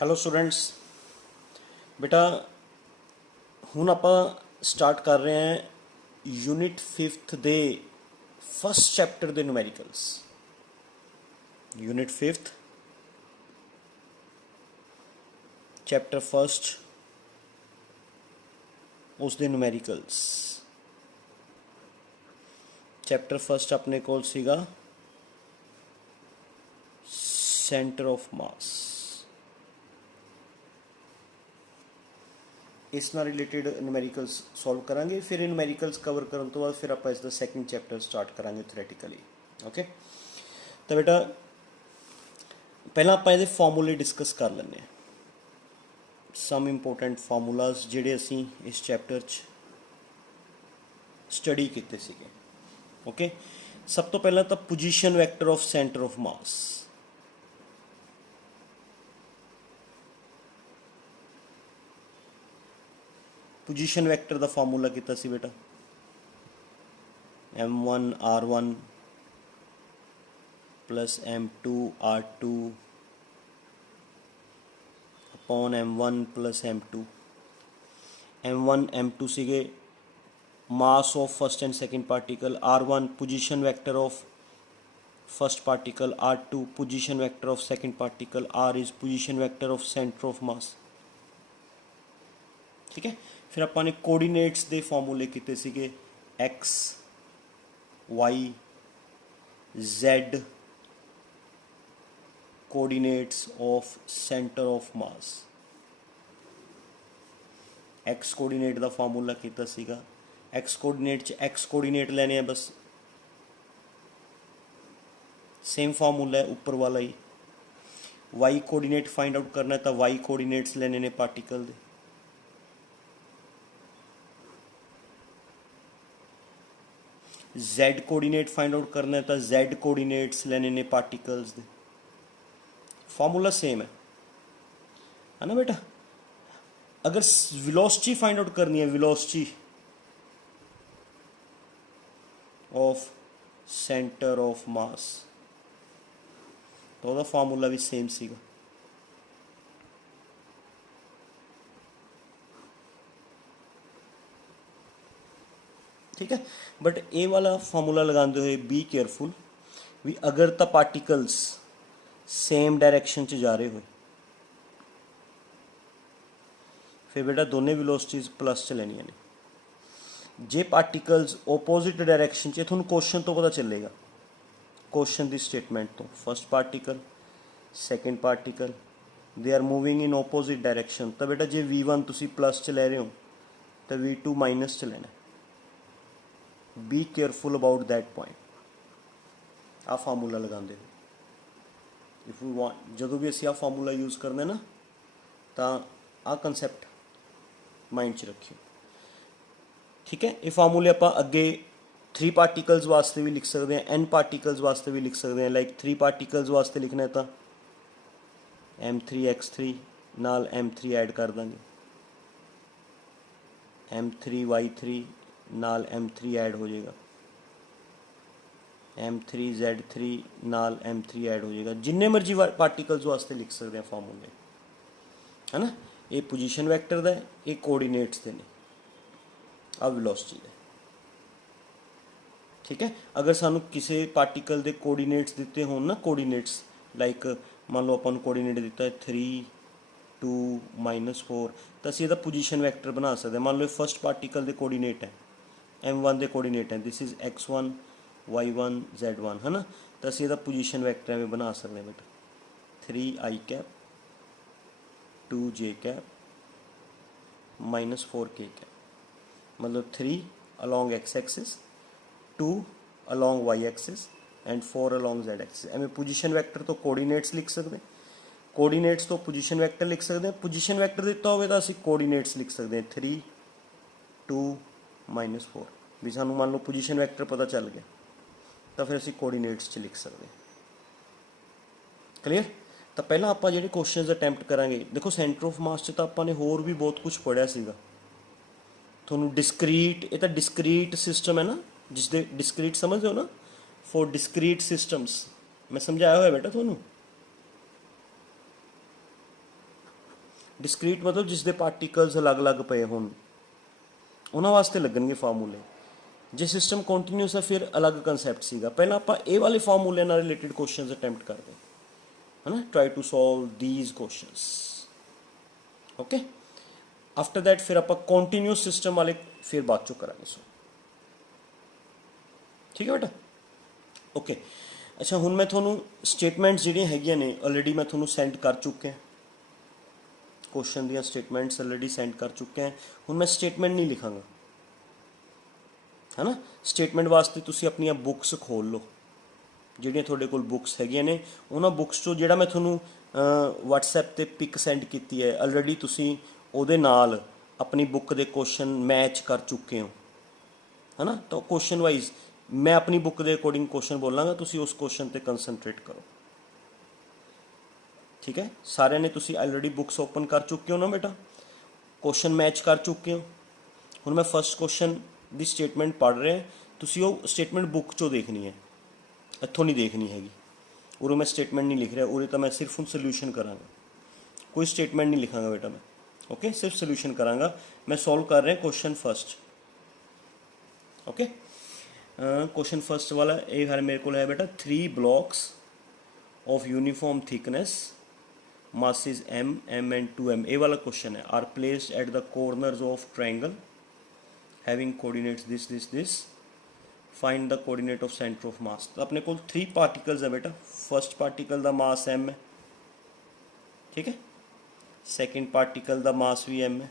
Hello students. ਬੇਟਾ ਹੁਣ ਆਪਾਂ ਸਟਾਰਟ ਕਰ ਰਹੇ ਹਾਂ ਯੂਨਿਟ 5th ਦੇ ਫਸਟ ਚੈਪਟਰ ਦੇ numericals. Unit 5th chapter first ਉਸ ਦੇ ਨੂਮੈਰੀਕਲਸ। ਚੈਪਟਰ ਫਸਟ ਆਪਣੇ ਕੋਲ ਸੀਗਾ ਸੈਂਟਰ ਆਫ ਮਾਸ। ਇਸ ਨਾਲ ਰਿਲੇਟਿਡ ਨੂਮੈਰੀਕਲਸ ਸੋਲਵ ਕਰਾਂਗੇ। ਫਿਰ ਇਹ ਨੂਮੈਰੀਕਲਸ ਕਵਰ ਕਰਨ ਤੋਂ ਬਾਅਦ ਫਿਰ ਆਪਾਂ ਇਸ ਦਾ ਸੈਕਿੰਡ ਚੈਪਟਰ ਸਟਾਰਟ ਕਰਾਂਗੇ ਥਿਓਰੈਟੀਕਲੀ। ਓਕੇ, ਤਾਂ ਬੇਟਾ ਪਹਿਲਾਂ ਆਪਾਂ ਇਹਦੇ ਫਾਰਮੂਲੇ ਡਿਸਕਸ ਕਰ ਲੈਂਦੇ ਹਾਂ। ਸਮ ਇੰਪੋਰਟੈਂਟ ਫਾਰਮੂਲਾਜ਼ ਜਿਹੜੇ ਅਸੀਂ ਇਸ ਚੈਪਟਰ 'ਚ ਸਟੱਡੀ ਕੀਤੇ ਸੀਗੇ। ਓਕੇ, ਸਭ ਤੋਂ ਪਹਿਲਾਂ ਤਾਂ position vector of centre of mass. Position vector का फार्मूला कितना सी बेटा m1 r1 plus m2 r2 upon m1 plus m2। m1 m2 सीगे mass of first and second particle, r1 position vector of first particle, r2 position vector of second particle, r is position vector of centre of मास। ठीक है, फिर ਆਪਾਂ ਨੇ coordinates ਦੇ ਫਾਰਮੂਲੇ ਕੀਤੇ ਸੀਗੇ x y z coordinates of centre of mass. x coordinate ਦਾ ਫਾਰਮੂਲਾ ਕੀਤਾ ਸੀਗਾ, x ਕੋਆਰਡੀਨੇਟ 'ਚ x ਕੋਆਰਡੀਨੇਟ ਲੈਣੇ ਆ ਬਸ, सेम फार्मूला है ऊपर वाला ही। y कोऑर्डिनेट फाइंड आउट करना है तो y कोऑर्डिनेट्स लेने ने पार्टिकल दे। z कोऑर्डिनेट फाइंड आउट करना है तो z कोऑर्डिनेट्स लेने ने पार्टिकल्स दे। फार्मूला सेम है ना बेटा। अगर वेलोसिटी फाइंड आउट करनी है, वेलोसिटी ऑफ सेंटर ऑफ मास, तो वह फार्मूला भी सेम सीगा। ठीक है, बट ए वाला फार्मूला लगाते हुए बी केयरफुल भी, अगर तो पार्टिकल्स सेम डायरेक्शन च जा रहे हो फिर बेटा दोनों वेलोसिटीज प्लस च लेनिया ने। जे पार्टिकल्स ओपोजिट डायरेक्शन च, थोड़ा क्वेश्चन तो पता चलेगा, क्वेश्चन की स्टेटमेंट तो first particle second particle they are moving in opposite direction, तो बेटा जे v1 तुसी प्लस च ले रहे हो तो v2 माइनस च लेना। Be careful about that point. आ फार्मूला लगाते हो इफ यू वांट, जो भी असी आ फार्मूला यूज़ करना ना तो आ कंसैप्ट माइंड च रखियो। ठीक है, ये फार्मूले आप अगे 3 पार्टिकल्स वास्ते भी लिख सकते हैं, n पार्टिकल्स वास्ते भी लिख सकते हैं। लाइक 3 पार्टिकल्स वास्ते लिखना है तो m3x3 नाल m3 ऐड कर देंगे, m3y3 नाल m3 ऐड हो जाएगा, m3z3 नाल m3 ऐड हो जाएगा। जिन्ने मर्जी पार्टिकल्स वास्ते लिख सकते हैं फार्मूले, है ना। ये पोजीशन वैक्टर का है, ये कोऑर्डिनेट्स के ने, आ वेलोसिटी है। ठीक है, अगर सानू किसी पार्टिकल के कोऑर्डिनेट्स दिते हो ना, कोऑर्डिनेट्स लाइक मान लो अपन कोऑर्डिनेट दिता है 3 2 -4, तो असीं इहदा पोजीशन वैक्टर बना सकते हैं। मान लो फर्स्ट पार्टिकल के कोऑर्डिनेट है m1 के कोऑर्डिनेट है, this is x1 y1 z1, है ना। तो असीं इहदा पोजीशन वैक्टर में बना सकते हैं बेटा 3i cap 2j cap -4k cap, मतलब 3 along x axis, 2 along y axis and 4 along z axis. एवं पोजीशन वैक्टर तो कोऑर्डिनेट्स लिख सकते हैं, कोऑर्डिनेट्स तो पोजीशन वैक्टर लिख सकते हैं। पोजीशन वैक्टर दिता हो तो असी कोऑर्डिनेट्स लिख सकते हैं 3 2 -4 भी। सानू मान लो पोजीशन वैक्टर पता चल गया तो फिर असी कोऑर्डिनेट्स च लिख सकते हैं। क्लीयर। तो पहला आप जो क्वेश्चन अटैम्प्ट करांगे, देखो सेंटर ऑफ मास च तो आपने होर भी बहुत कुछ पढ़िया सीगा। थोनू डिस्क्रीट, ये तो डिस्क्रीट सिस्टम है ना, जिसके डिस्क्रीट समझते हो ना, फॉर डिस्क्रीट सिस्टम्स मैं समझाया हुआ बेटा थोनू। ਡਿਸਕ੍ਰੀਟ ਮਤਲਬ ਜਿਸ ਦੇ ਪਾਰਟੀਕਲਸ ਅਲੱਗ-ਅਲੱਗ ਪਏ ਹੋਣ, ਉਹਨਾਂ ਵਾਸਤੇ ਲੱਗਣਗੇ ਫਾਰਮੂਲੇ। ਜੇ ਸਿਸਟਮ ਕੰਟੀਨਿਊਸ ਹੈ ਫਿਰ ਅਲੱਗ ਕੰਸੈਪਟ ਸੀਗਾ। ਪਹਿਲਾਂ ਆਪਾਂ ਇਹ ਵਾਲੇ ਫਾਰਮੂਲੇ ਨਾਲ ਰਿਲੇਟਡ ਕੁਐਸਚਨਸ ਅਟੈਂਪਟ ਕਰਦੇ ਹੈ ਨਾ, try to solve these questions. Okay, after that ਫਿਰ ਆਪਾਂ ਕੰਟੀਨਿਊਸ ਸਿਸਟਮ ਵਾਲੇ ਫਿਰ ਬਾਅਦ ਚੋਂ ਕਰਾਂਗੇ। ਸੋ ਠੀਕ ਹੈ ਬੇਟਾ, ਓਕੇ। ਅੱਛਾ, ਹੁਣ ਮੈਂ ਤੁਹਾਨੂੰ ਸਟੇਟਮੈਂਟਸ ਜਿਹੜੀਆਂ ਹੈਗੀਆਂ ਨੇ ਆਲਰੇਡੀ ਮੈਂ ਤੁਹਾਨੂੰ ਸੈਂਡ ਕਰ ਚੁੱਕਿਆ, ਕੁਐਸਚਨ ਦੀਆਂ ਸਟੇਟਮੈਂਟਸ ਆਲਰੇਡੀ ਸੈਂਡ ਕਰ ਚੁੱਕਿਆ। ਹੁਣ ਮੈਂ ਸਟੇਟਮੈਂਟ ਨਹੀਂ ਲਿਖਾਂਗਾ, ਹੈ ਨਾ। ਸਟੇਟਮੈਂਟ ਵਾਸਤੇ ਤੁਸੀਂ ਆਪਣੀਆਂ ਬੁੱਕਸ ਖੋਲ੍ਹ ਲਓ, ਜਿਹੜੀਆਂ ਤੁਹਾਡੇ ਕੋਲ ਬੁੱਕਸ ਹੈਗੀਆਂ ਨੇ ਉਹਨਾਂ ਬੁੱਕਸ 'ਚੋਂ ਜਿਹੜਾ ਮੈਂ ਤੁਹਾਨੂੰ ਵਟਸਐਪ 'ਤੇ ਪਿਕ ਸੈਂਡ ਕੀਤੀ ਹੈ ਆਲਰੇਡੀ, ਤੁਸੀਂ ਉਹਦੇ ਨਾਲ ਆਪਣੀ ਬੁੱਕ ਦੇ ਕੁਐਸਚਨ ਮੈਚ ਕਰ ਚੁੱਕੇ ਹੋ, ਹੈ ਨਾ। ਤਾਂ ਕੁਐਸਚਨ ਵਾਈਜ਼ ਮੈਂ ਆਪਣੀ ਬੁੱਕ ਦੇ ਅਕੋਰਡਿੰਗ ਕੁਐਸਚਨ ਬੋਲਾਂਗਾ, ਤੁਸੀਂ ਉਸ ਕੁਐਸਚਨ 'ਤੇ ਕੰਸਨਟਰੇਟ ਕਰੋ। ਠੀਕ ਹੈ, ਸਾਰਿਆਂ ਨੇ ਤੁਸੀਂ ਆਲਰੇਡੀ ਬੁੱਕਸ ਓਪਨ ਕਰ ਚੁੱਕੇ ਹੋ ਨਾ ਬੇਟਾ, ਕੁਐਸਚਨ ਮੈਚ ਕਰ ਚੁੱਕੇ ਹੋ। ਹੁਣ ਮੈਂ ਫਸਟ ਕੁਐਸਚਨ ਦੀ ਸਟੇਟਮੈਂਟ ਪੜ੍ਹ ਰਿਹਾ, ਤੁਸੀਂ ਉਹ ਸਟੇਟਮੈਂਟ ਬੁੱਕ 'ਚੋਂ ਦੇਖਣੀ ਹੈ, ਇੱਥੋਂ ਨਹੀਂ ਦੇਖਣੀ ਹੈਗੀ। ਉਰੇ ਮੈਂ ਸਟੇਟਮੈਂਟ ਨਹੀਂ ਲਿਖ ਰਿਹਾ, ਉਰੇ ਤਾਂ ਮੈਂ ਸਿਰਫ ਹੁਣ ਸੋਲਿਊਸ਼ਨ ਕਰਾਂਗਾ, ਕੋਈ ਸਟੇਟਮੈਂਟ ਨਹੀਂ ਲਿਖਾਂਗਾ ਬੇਟਾ ਮੈਂ। ਓਕੇ, ਸਿਰਫ ਸੋਲਿਊਸ਼ਨ ਕਰਾਂਗਾ ਮੈਂ। ਸੋਲਵ ਕਰ ਰਿਹਾ question first. Okay, question first ਵਾਲਾ ਇਹ ਹੈ ਮੇਰੇ ਕੋਲ ਹੈ ਬੇਟਾ, 3 blocks of uniform thickness, masses m and 2m, ਇਹ ਵਾਲਾ ਕੁਐਸਚਨ ਹੈ, are placed at the corners of triangle having coordinates this, find the coordinate of center of mass। ਤਾਂ ਆਪਣੇ ਕੋਲ 3 ਪਾਰਟੀਕਲਸ ਹੈ ਬੇਟਾ। ਫਸਟ ਪਾਰਟੀਕਲ ਦਾ ਮਾਸ m ਹੈ, ਠੀਕ ਹੈ। ਸੈਕਿੰਡ ਪਾਰਟੀਕਲ ਦਾ ਮਾਸ ਵੀ m ਹੈ,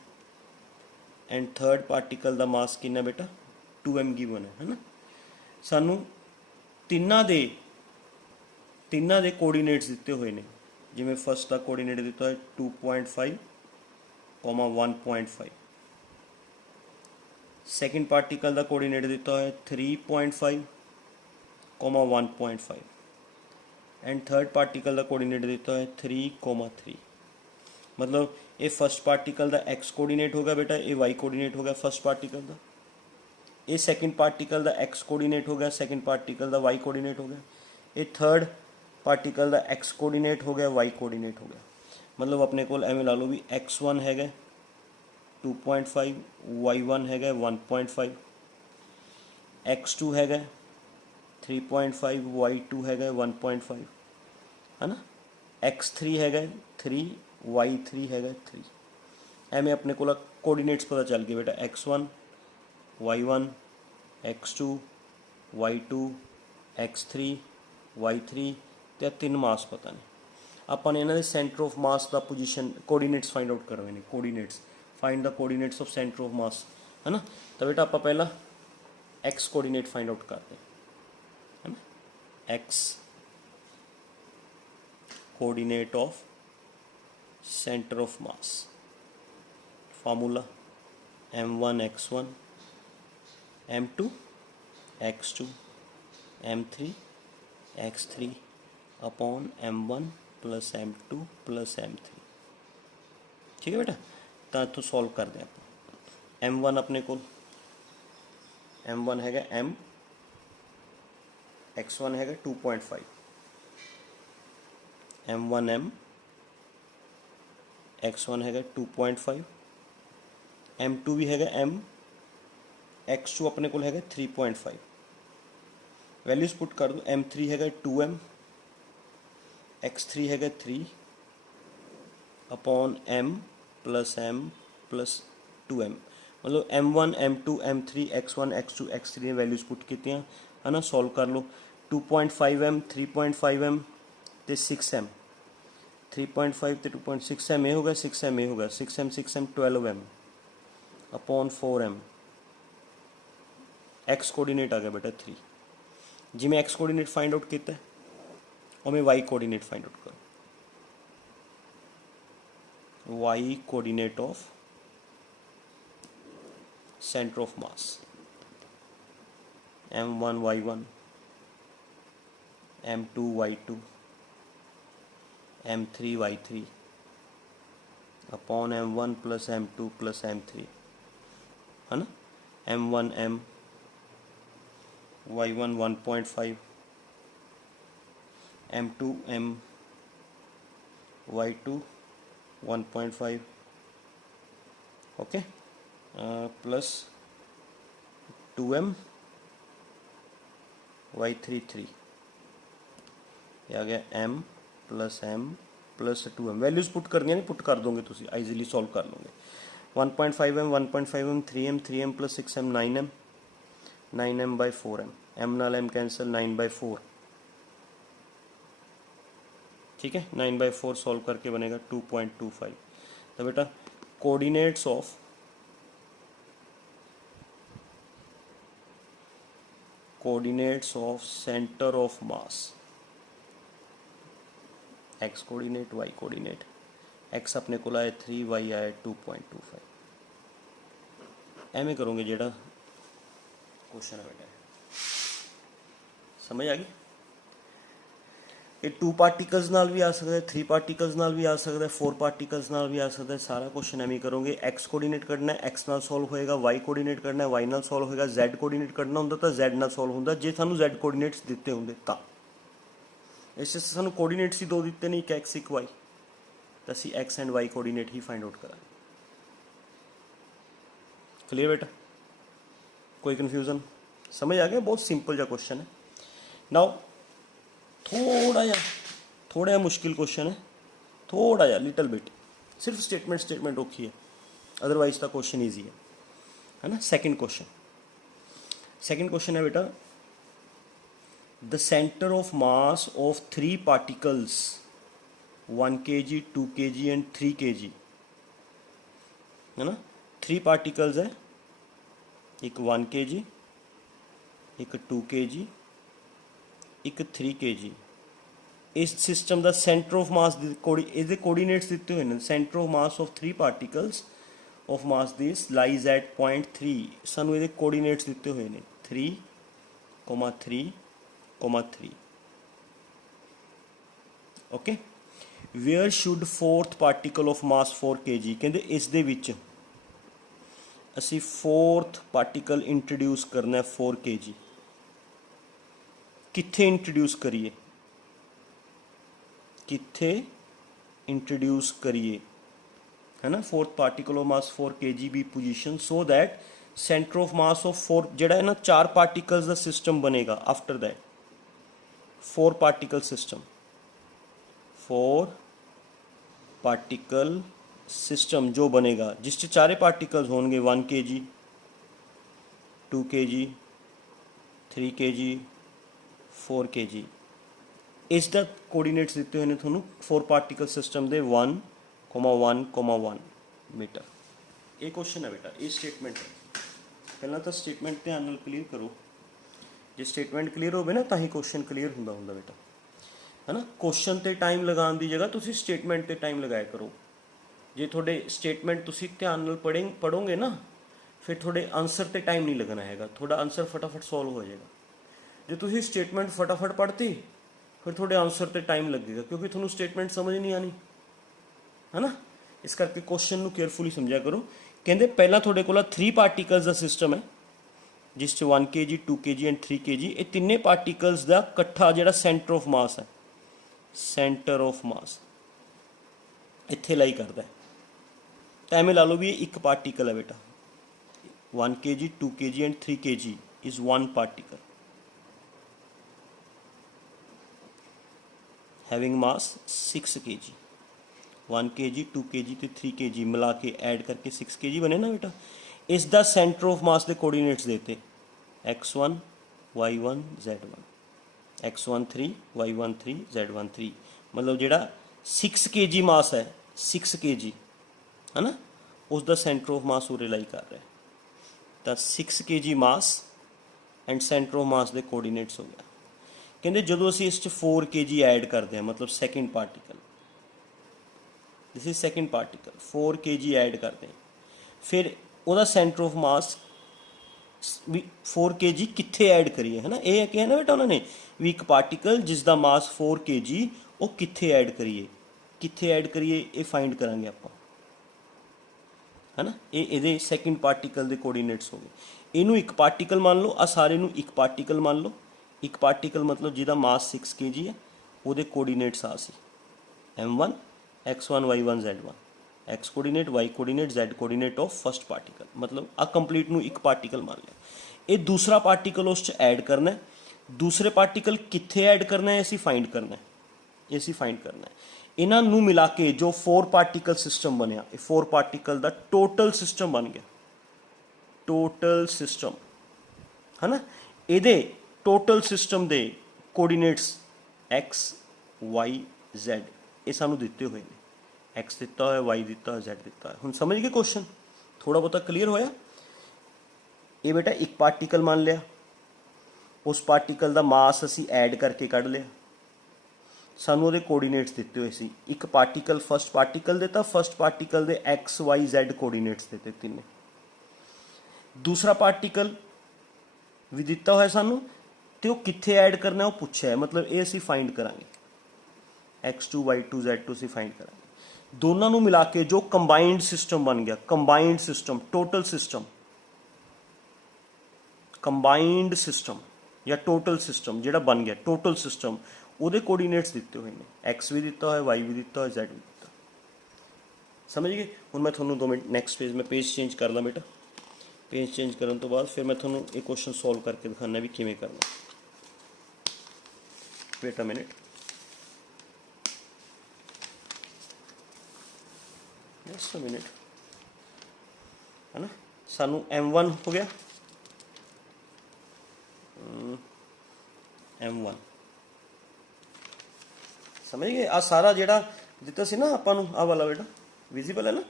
ਐਂਡ ਥਰਡ ਪਾਰਟੀਕਲ ਦਾ ਮਾਸ ਕਿੰਨਾ ਬੇਟਾ, 2m ਗਿਵਨ ਹੈ ਨਾ। ਸਾਨੂੰ ਤਿੰਨਾਂ ਦੇ ਕੋਆਰਡੀਨੇਟਸ ਦਿੱਤੇ ਹੋਏ ਨੇ। ਜਿਵੇਂ ਫਸਟ ਦਾ ਕੋਆਰਡੀਨੇਟ ਦਿੱਤਾ ਹੋਇਆ 2.5, 1.5। ਸੈਕਿੰਡ ਪਾਰਟੀਕਲ ਦਾ ਕੋਆਰਡੀਨੇਟ ਦਿੱਤਾ ਹੋਇਆ 3.5, 1.5। And third particle the coordinate ਦਿੱਤਾ ਹੋਇਆ 3, 3। ਮਤਲਬ ਇਹ ਫਸਟ ਪਾਰਟੀਕਲ ਦਾ x ਕੋਆਰਡੀਨੇਟ ਹੋ ਗਿਆ ਬੇਟਾ, ਇਹ y ਕੋਆਰਡੀਨੇਟ ਹੋ ਗਿਆ ਫਸਟ ਪਾਰਟੀਕਲ ਦਾ। ਇਹ ਸੈਕਿੰਡ ਪਾਰਟੀਕਲ ਦਾ x ਕੋਆਰਡੀਨੇਟ ਹੋ ਗਿਆ, ਸੈਕਿੰਡ ਪਾਰਟੀਕਲ ਦਾ y ਕੋਆਰਡੀਨੇਟ ਹੋ ਗਿਆ। ਇਹ ਥਰਡ ਪਾਰਟੀਕਲ ਦਾ x ਕੋਆਰਡੀਨੇਟ ਹੋ ਗਿਆ, y ਕੋਆਰਡੀਨੇਟ ਹੋ ਗਿਆ। ਮਤਲਬ ਆਪਣੇ ਕੋਲ ਐਵੇਂ ਲਾ ਲਓ ਵੀ x1 ਹੈਗਾ 2.5, y1 ਹੈਗਾ 1.5, x2 ਹੈਗਾ 3.5, y2 ਹੈਗਾ 1.5, ਹੈ ਨਾ। x3 ਹੈਗਾ 3, y3 ਹੈਗਾ 3। ਐਵੇਂ ਆਪਣੇ ਕੋਲ ਕੋਆਰਡੀਨੇਟਸ ਪਤਾ ਚੱਲ ਗਏ ਬੇਟਾ, x1, y1, x2, y2, x3, y3 ਤੇ 3 ਮਾਸ ਪਤਾ ਨੇ। ਆਪਾਂ ਨੇ ਇਹਨਾਂ ਦੇ ਸੈਂਟਰ ਆਫ ਮਾਸ ਦਾ ਪੋਜੀਸ਼ਨ ਕੋਆਰਡੀਨੇਟਸ ਫਾਈਂਡ ਆਊਟ ਕਰਨੇ ਨੇ। ਕੋਆਰਡੀਨੇਟਸ, ਫਾਈਂਡ ਦਾ coordinates of centre of mass, ਹੈ ਨਾ। ਤਾਂ ਬੇਟਾ ਆਪਾਂ ਪਹਿਲਾਂ x ਕੋਆਰਡੀਨੇਟ ਫਾਈਂਡ ਆਊਟ ਕਰਦੇ ਹਾਂ, ਹੈ ਨਾ। x coordinate of center of mass, formula m1 x1, m2 x2, m3 x3 upon m1 plus m2 plus m3। ठीक है बेटा, तो इतों सॉल्व करते हैं आप। m1 अपने को m1 हैगा m, x1 हैगा 2.5, m1 x1 हैगा 2.5, m2 भी हैगा m, x2 अपने को हैगा 3.5। वैल्यूज पुट कर दो, m3 हैगा 2m, x3 हैगा 3 अपॉन m प्लस 2m। मतलब m1 m2 m3 x1 x2 x3 ने वैल्यूज पुट की है ना। सॉल्व कर लो, 2.5m 3.5m ते 6m, 3.5 ते 2.6m ये हो गया, 6m ये हो गया, 6m 12m upon 4m। x coordinate आ गया बेटा 3। जी मैं x कोऑर्डिनेट फाइंड आउट किया है और मैं y कोऑर्डिनेट फाइंड आउट करूँ। y coordinate of centre of mass, m1 y1, m2 y2, m3 y3 upon m1 plus m2 plus m3, है ना। m1 m, y1 1.5, m2 m, y2 1.5, okay plus 2m y33 ये आ गया m plus 2m values put करनी नहीं put कर दोगे तुम easily solve कर लोगे 1.5m 3m plus 6m 9m by 4m m नाल m कैंसल 9/4 ठीक है 9/4 सॉल्व करके बनेगा 2.25 तो बेटा coordinates of centre of mass x coordinate y coordinate x अपने को आए 3 y आए 2.25 एवें करोगे जेड़ा क्वेश्चन है बेटा समझ आ गई ये 2 पार्टिकल्स नाल भी आ सकता है 3 पार्टिकल्स नाल भी आ सकता है 4 पार्टिकल्स नाल भी आ सकता है सारा क्वेश्चन एवें करोगे x कोऑर्डिनेट करना है x नाल सॉल्व होएगा y कोऑर्डिनेट करना है y नाल सॉल्व होएगा z कोऑर्डिनेट करना हुंदा तो z नाल सॉल्व हुंदा जे थानू z कोऑर्डिनेट्स दिते हुंदे ता इस सानू कोऑर्डिनेट्स ही दो दिते नहीं एक x एक y तो असीं x and y coordinate he find out करांगे क्लियर बेटा कोई कन्फ्यूजन समझ आ गया बहुत सिंपल जा क्वेश्चन है नाउ थोड़ा जा मुश्किल क्वेश्चन है थोड़ा जा लिटल बिट सिर्फ स्टेटमेंट औखी है अदरवाइज तो क्वेश्चन ईजी है ना सेकंड क्वेश्चन है बेटा the centre of mass of 3 particles 1 kg 2 kg and 3 kg है ना 3 पार्टिकल्स है एक 1 kg एक 2 kg एक 3 kg इस सिस्टम का सेंटर ऑफ मास इसके कोऑर्डिनेट्स दिते हुए हैं centre of mass of 3 particles of mass this lies at point 3 सानू ये कोऑर्डिनेट्स दिते हुए हैं 3,3,3 okay where should fourth particle of mass 4 kg कहते इस दे विच असी फोर्थ पार्टिकल इंट्रोड्यूस करना है 4 kg कित्थे इंट्रोड्यूस करिए है ना fourth particle of mass 4 kg भी position so that centre of mass of 4 जेड़ा है ना 4 पार्टिकल्स का सिस्टम बनेगा after that 4 particle system 4 particle system जो बनेगा जिससे 4 पार्टिकल्स होंगे 1 kg 2 kg 3 kg 4 kg इसका कोऑर्डिनेट्स दिते हुए थोनू 4 पार्टिकल सिस्टम दे 1,1,1 मीटर ये क्वेश्चन है बेटा ये स्टेटमेंट है पहला तो स्टेटमेंट ध्यान नाल क्लीयर करो जो स्टेटमेंट क्लीयर हो ना तां ही क्वेश्चन क्लीयर हुंदा बेटा है ना क्वेश्चन ते टाइम लगाने की जगह तुसी स्टेटमेंट ते टाइम लगाया करो जे थोड़े स्टेटमेंट तुसी ध्यान नाल पढ़ोगे ना फिर थोड़े आंसर ते टाइम नहीं लगना हैगा थोड़ा आंसर फटाफट सॉल्व हो जाएगा जो तुसी स्टेटमेंट फटाफट पढ़ती फिर थोड़े आंसर ते टाइम लगेगा क्योंकि थोनू स्टेटमेंट समझ नहीं आनी है ना इस करके क्वेश्चन नू केयरफुली समझा करो कहते पहला थोड़े कोल 3 पार्टिकल्स का सिस्टम है जिस 1 kg 2 kg एंड 3 kg ये तीनों पार्टिकल्स का कट्ठा जो सेंटर ऑफ मास है सेंटर ऑफ मास इत्थे लाई करता है तो एवें ला लो भी ये एक पार्टिकल है बेटा 1 kg 2 kg and 3 kg is 1 particle having mass 6 kg 1 kg 2 kg तो 3 kg मिला के ऐड करके 6 kg बने ना बेटा इसका सेंटर ऑफ मास के कोऑर्डिनेट्स देते x1 y1 z1 x13 y13 z13 मतलब जेड़ा 6 kg मास है 6 kg है ना उसका सेंटर ऑफ मास उरे लाई कर रहा है तो 6 kg mass and centre of मास के कोऑर्डिनेट्स हो गया कहते जो असी इस 4 kg ऐड करते हैं मतलब second particle this is second particle 4 kg add करते हैं फिर वह सेंटर ऑफ मास भी 4 kg कित्थे ऐड करिए है ना ये क्या है ना बेटा उन्होंने भी एक पार्टिकल जिसका मास 4 kg वो कित्थे ऐड करिए ये फाइंड करांगे आप है ना ये सेकेंड पार्टिकल के कोऑर्डिनेट्स हो गए इनू एक पार्टिकल मान लो आ सारे नू एक पार्टिकल मान लो एक पार्टिकल मतलब जिसका मास 6 kg है वो कोऑर्डिनेट्स आ सी m1 x1 y1 z1 X coordinate Y coordinate Z coordinate of first particle, मतलब आ कंप्लीट नूं एक पार्टिकल मान लिया। ये दूसरा पार्टिकल उस ऐड करना है, दूसरे पार्टिकल कित्थे ऐड करना है असीं फाइंड करना है, ये असीं फाइंड करना है। इन्हां नूं मिला के जो 4 पार्टिकल सिस्टम बनया, ये 4 पार्टिकल का टोटल सिस्टम बन गया, टोटल सिस्टम है ना। ये टोटल सिस्टम के कोऑर्डिनेट्स एक्स वाई जैड ये सानू दिते हुए हैं, एक्स दिता है वाई दिता है जैड दिता है। हुण समझ गए क्वेश्चन, थोड़ा बहुता क्लीयर होया। ये बेटा एक पार्टिकल मान लिया, उस पार्टिकल का मास असी ऐड करके कढ़ लिया, सानू उहदे कोऑर्डिनेट्स दिते हुए सी। एक पार्टिकल फर्स्ट पार्टिकल देता, फर्स्ट पार्टिकल दे एक्स वाई जैड कोऑर्डिनेट्स देते तीन। दूसरा पार्टिकल भी दिता हुआ सानू, तो कित्थे ऐड करना है वो पूछा है, मतलब ये असी फाइंड करांगे, x2 y2 z2 असी फाइंड करांगे। दोनों नूं मिला के जो कंबाइंड सिस्टम बन गया, combined system total system, combined system या टोटल सिस्टम जिहड़ा बन गया टोटल सिस्टम, उहदे कोऑर्डिनेट्स दिते हुए हैं, एक्स भी दिता है वाई भी दिता है जैड भी दिता। समझ गए। हुण मैं तुहानूं 2 मिनट नेक्स्ट पेज में पेज चेंज करदा बेटा, पेज चेंज करने तो बाद फिर मैं तुहानूं ये क्वेश्चन सॉल्व करके दिखाना भी किवें करना। Wait a minute, just a minute, है ना। सानू M1 हो गया, M1 समझ गए। आ सारा जिहड़ा दिता सी ना आपां नूं, आ वाला बेटा विजिबल है ना,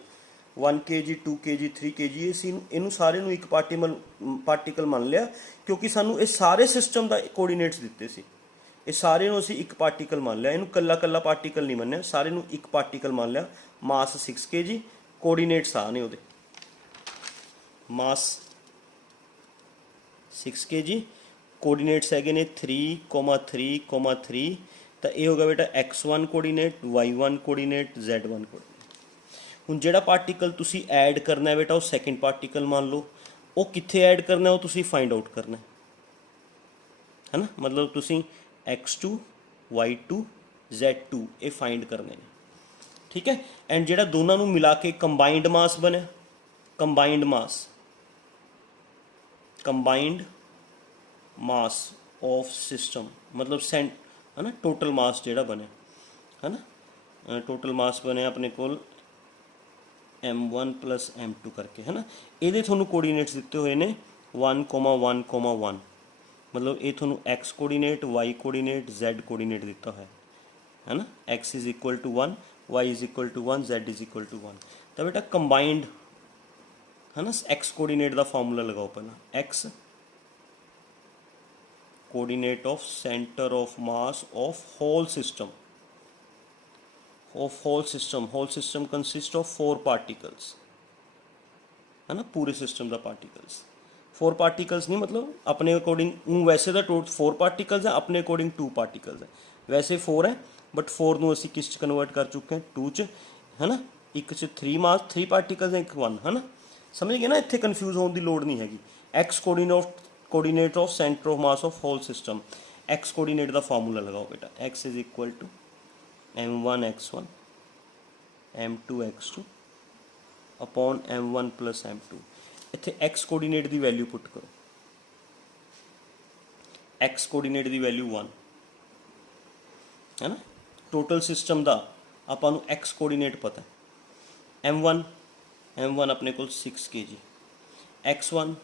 1 kg 2 kg 3 kg, इनू सारे नूं एक पार्टिकल मान लिया, क्योंकि सानू ये सारे सिस्टम का कोऑर्डिनेट्स दिते सी। ये सारे नूं असीं एक पार्टिकल मान लिया, इनू कल्ला कल्ला पार्टिकल नहीं मन्निया, सारे नूं एक पार्टिकल मान लिया। मास 6 kg, कोऑर्डिनेट्स आ ने उहदे, मास 6 kg, कोऑर्डिनेट्स हैगे ने 3,3,3, तो ये होगा बेटा x1 coordinate, y1 coordinate, z1 coordinate. हुण जिहड़ा पार्टिकल तुसी ऐड करना है बेटा वो सैकेंड पार्टिकल मान लो, वो कित्थे ऐड करना है वो तुसी फाइंड आउट करना है ना, मतलब तुसी x2 y2 z2 ये फाइंड करने हैं, ठीक है। एंड जिहड़ा दोनों नूं मिला के कंबाइंड मास बने, combined mass, combined mass of system, मतलब सेंट है ना, टोटल मास जिहड़ा बने है ना, टोटल मास बने अपने कोल M1 प्लस M2 करके, है ना। ये थोनू कोऑर्डिनेट्स दिते हुए ने 1,1,1, मतलब ये थोनू x coordinate y coordinate z coordinate दिता है ना। x is equal to 1, y is equal to 1, z is equal to 1। तो बेटा कंबाइंड है ना, x कोऑर्डिनेट का फॉर्मूला लगाओ पहला, x coordinate of centre of mass of whole system, of whole system, whole system consist of 4 particles, है ना, पूरे सिस्टम का पार्टिकल्स। 4 पार्टिकल्स नहीं, मतलब अपने अकॉर्डिंग, वैसे तो टोटल 4 पार्टिकल्स हैं, अपने अकॉर्डिंग 2 पार्टिकल्स हैं, वैसे 4 है बट 4 नूं असीं किस च कन्वर्ट कर चुके हैं, 2 च, है ना। एक च 3 मास 3 पार्टिकल्स हैं, एक 1, है ना। समझ गए ना, इत्थे कन्फ्यूज होने की लोड़ नहीं हैगी। X coordinate of centre of mass of whole system, X coordinate का फॉर्मूला लगाओ बेटा, X is equal to M1 x1 M2 x2 upon M1 plus M2। इत्थे एक्स कोऑर्डिनेट की वैल्यू पुट करो, एक्स कोऑर्डिनेट की वैल्यू 1 है ना। Total system का आपां नूं एक्स कोऑर्डिनेट पता है, M1 अपने को 6 kg, x1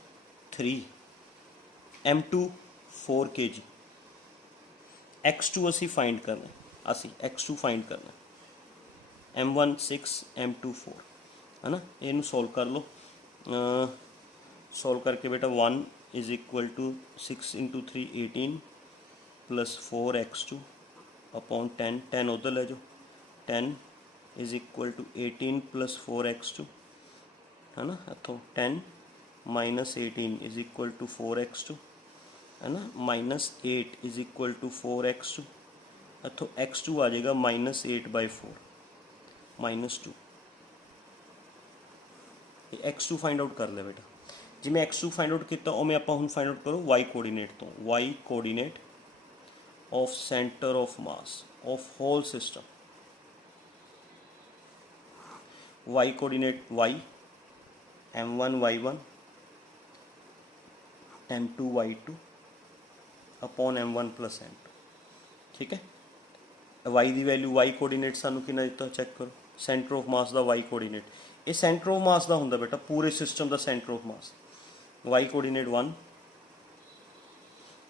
3, M2 4 kg, x2 असी फाइंड करना, असी x2 फाइंड करना, M1 6 M2 4, है ना। इनू सॉल्व कर लो, सॉल्व करके बेटा 1 is equal to 6 into 3 18 plus 4 x2 upon 10, 10 उधर ले जाओ, 10 is equal to 18 plus 4 x2, है ना। इतों 10 minus 18 is equal to 4 x2, है ना, minus 8 is equal to 4 x2, इतों x2 आ जाएगा -8/4 -2। x2 फाइंड आउट कर लिया बेटा, जिमें x2 फाइंड आउट किया उमें आप हुण फाइंड आउट करो y कोऑर्डिनेट तो, y coordinate of centre of mass of whole system. y coordinate y, m1 y1, m2 y2 upon m1 plus m2। ठीक है, y की वैल्यू y कोऑर्डिनेट सानू कितना दिता चेक करो, सेंटर ऑफ मास का y कोऑर्डिनेट, ये सेंटर ऑफ मास का होंगे बेटा, पूरे सिस्टम का centre of mass. y coordinate 1,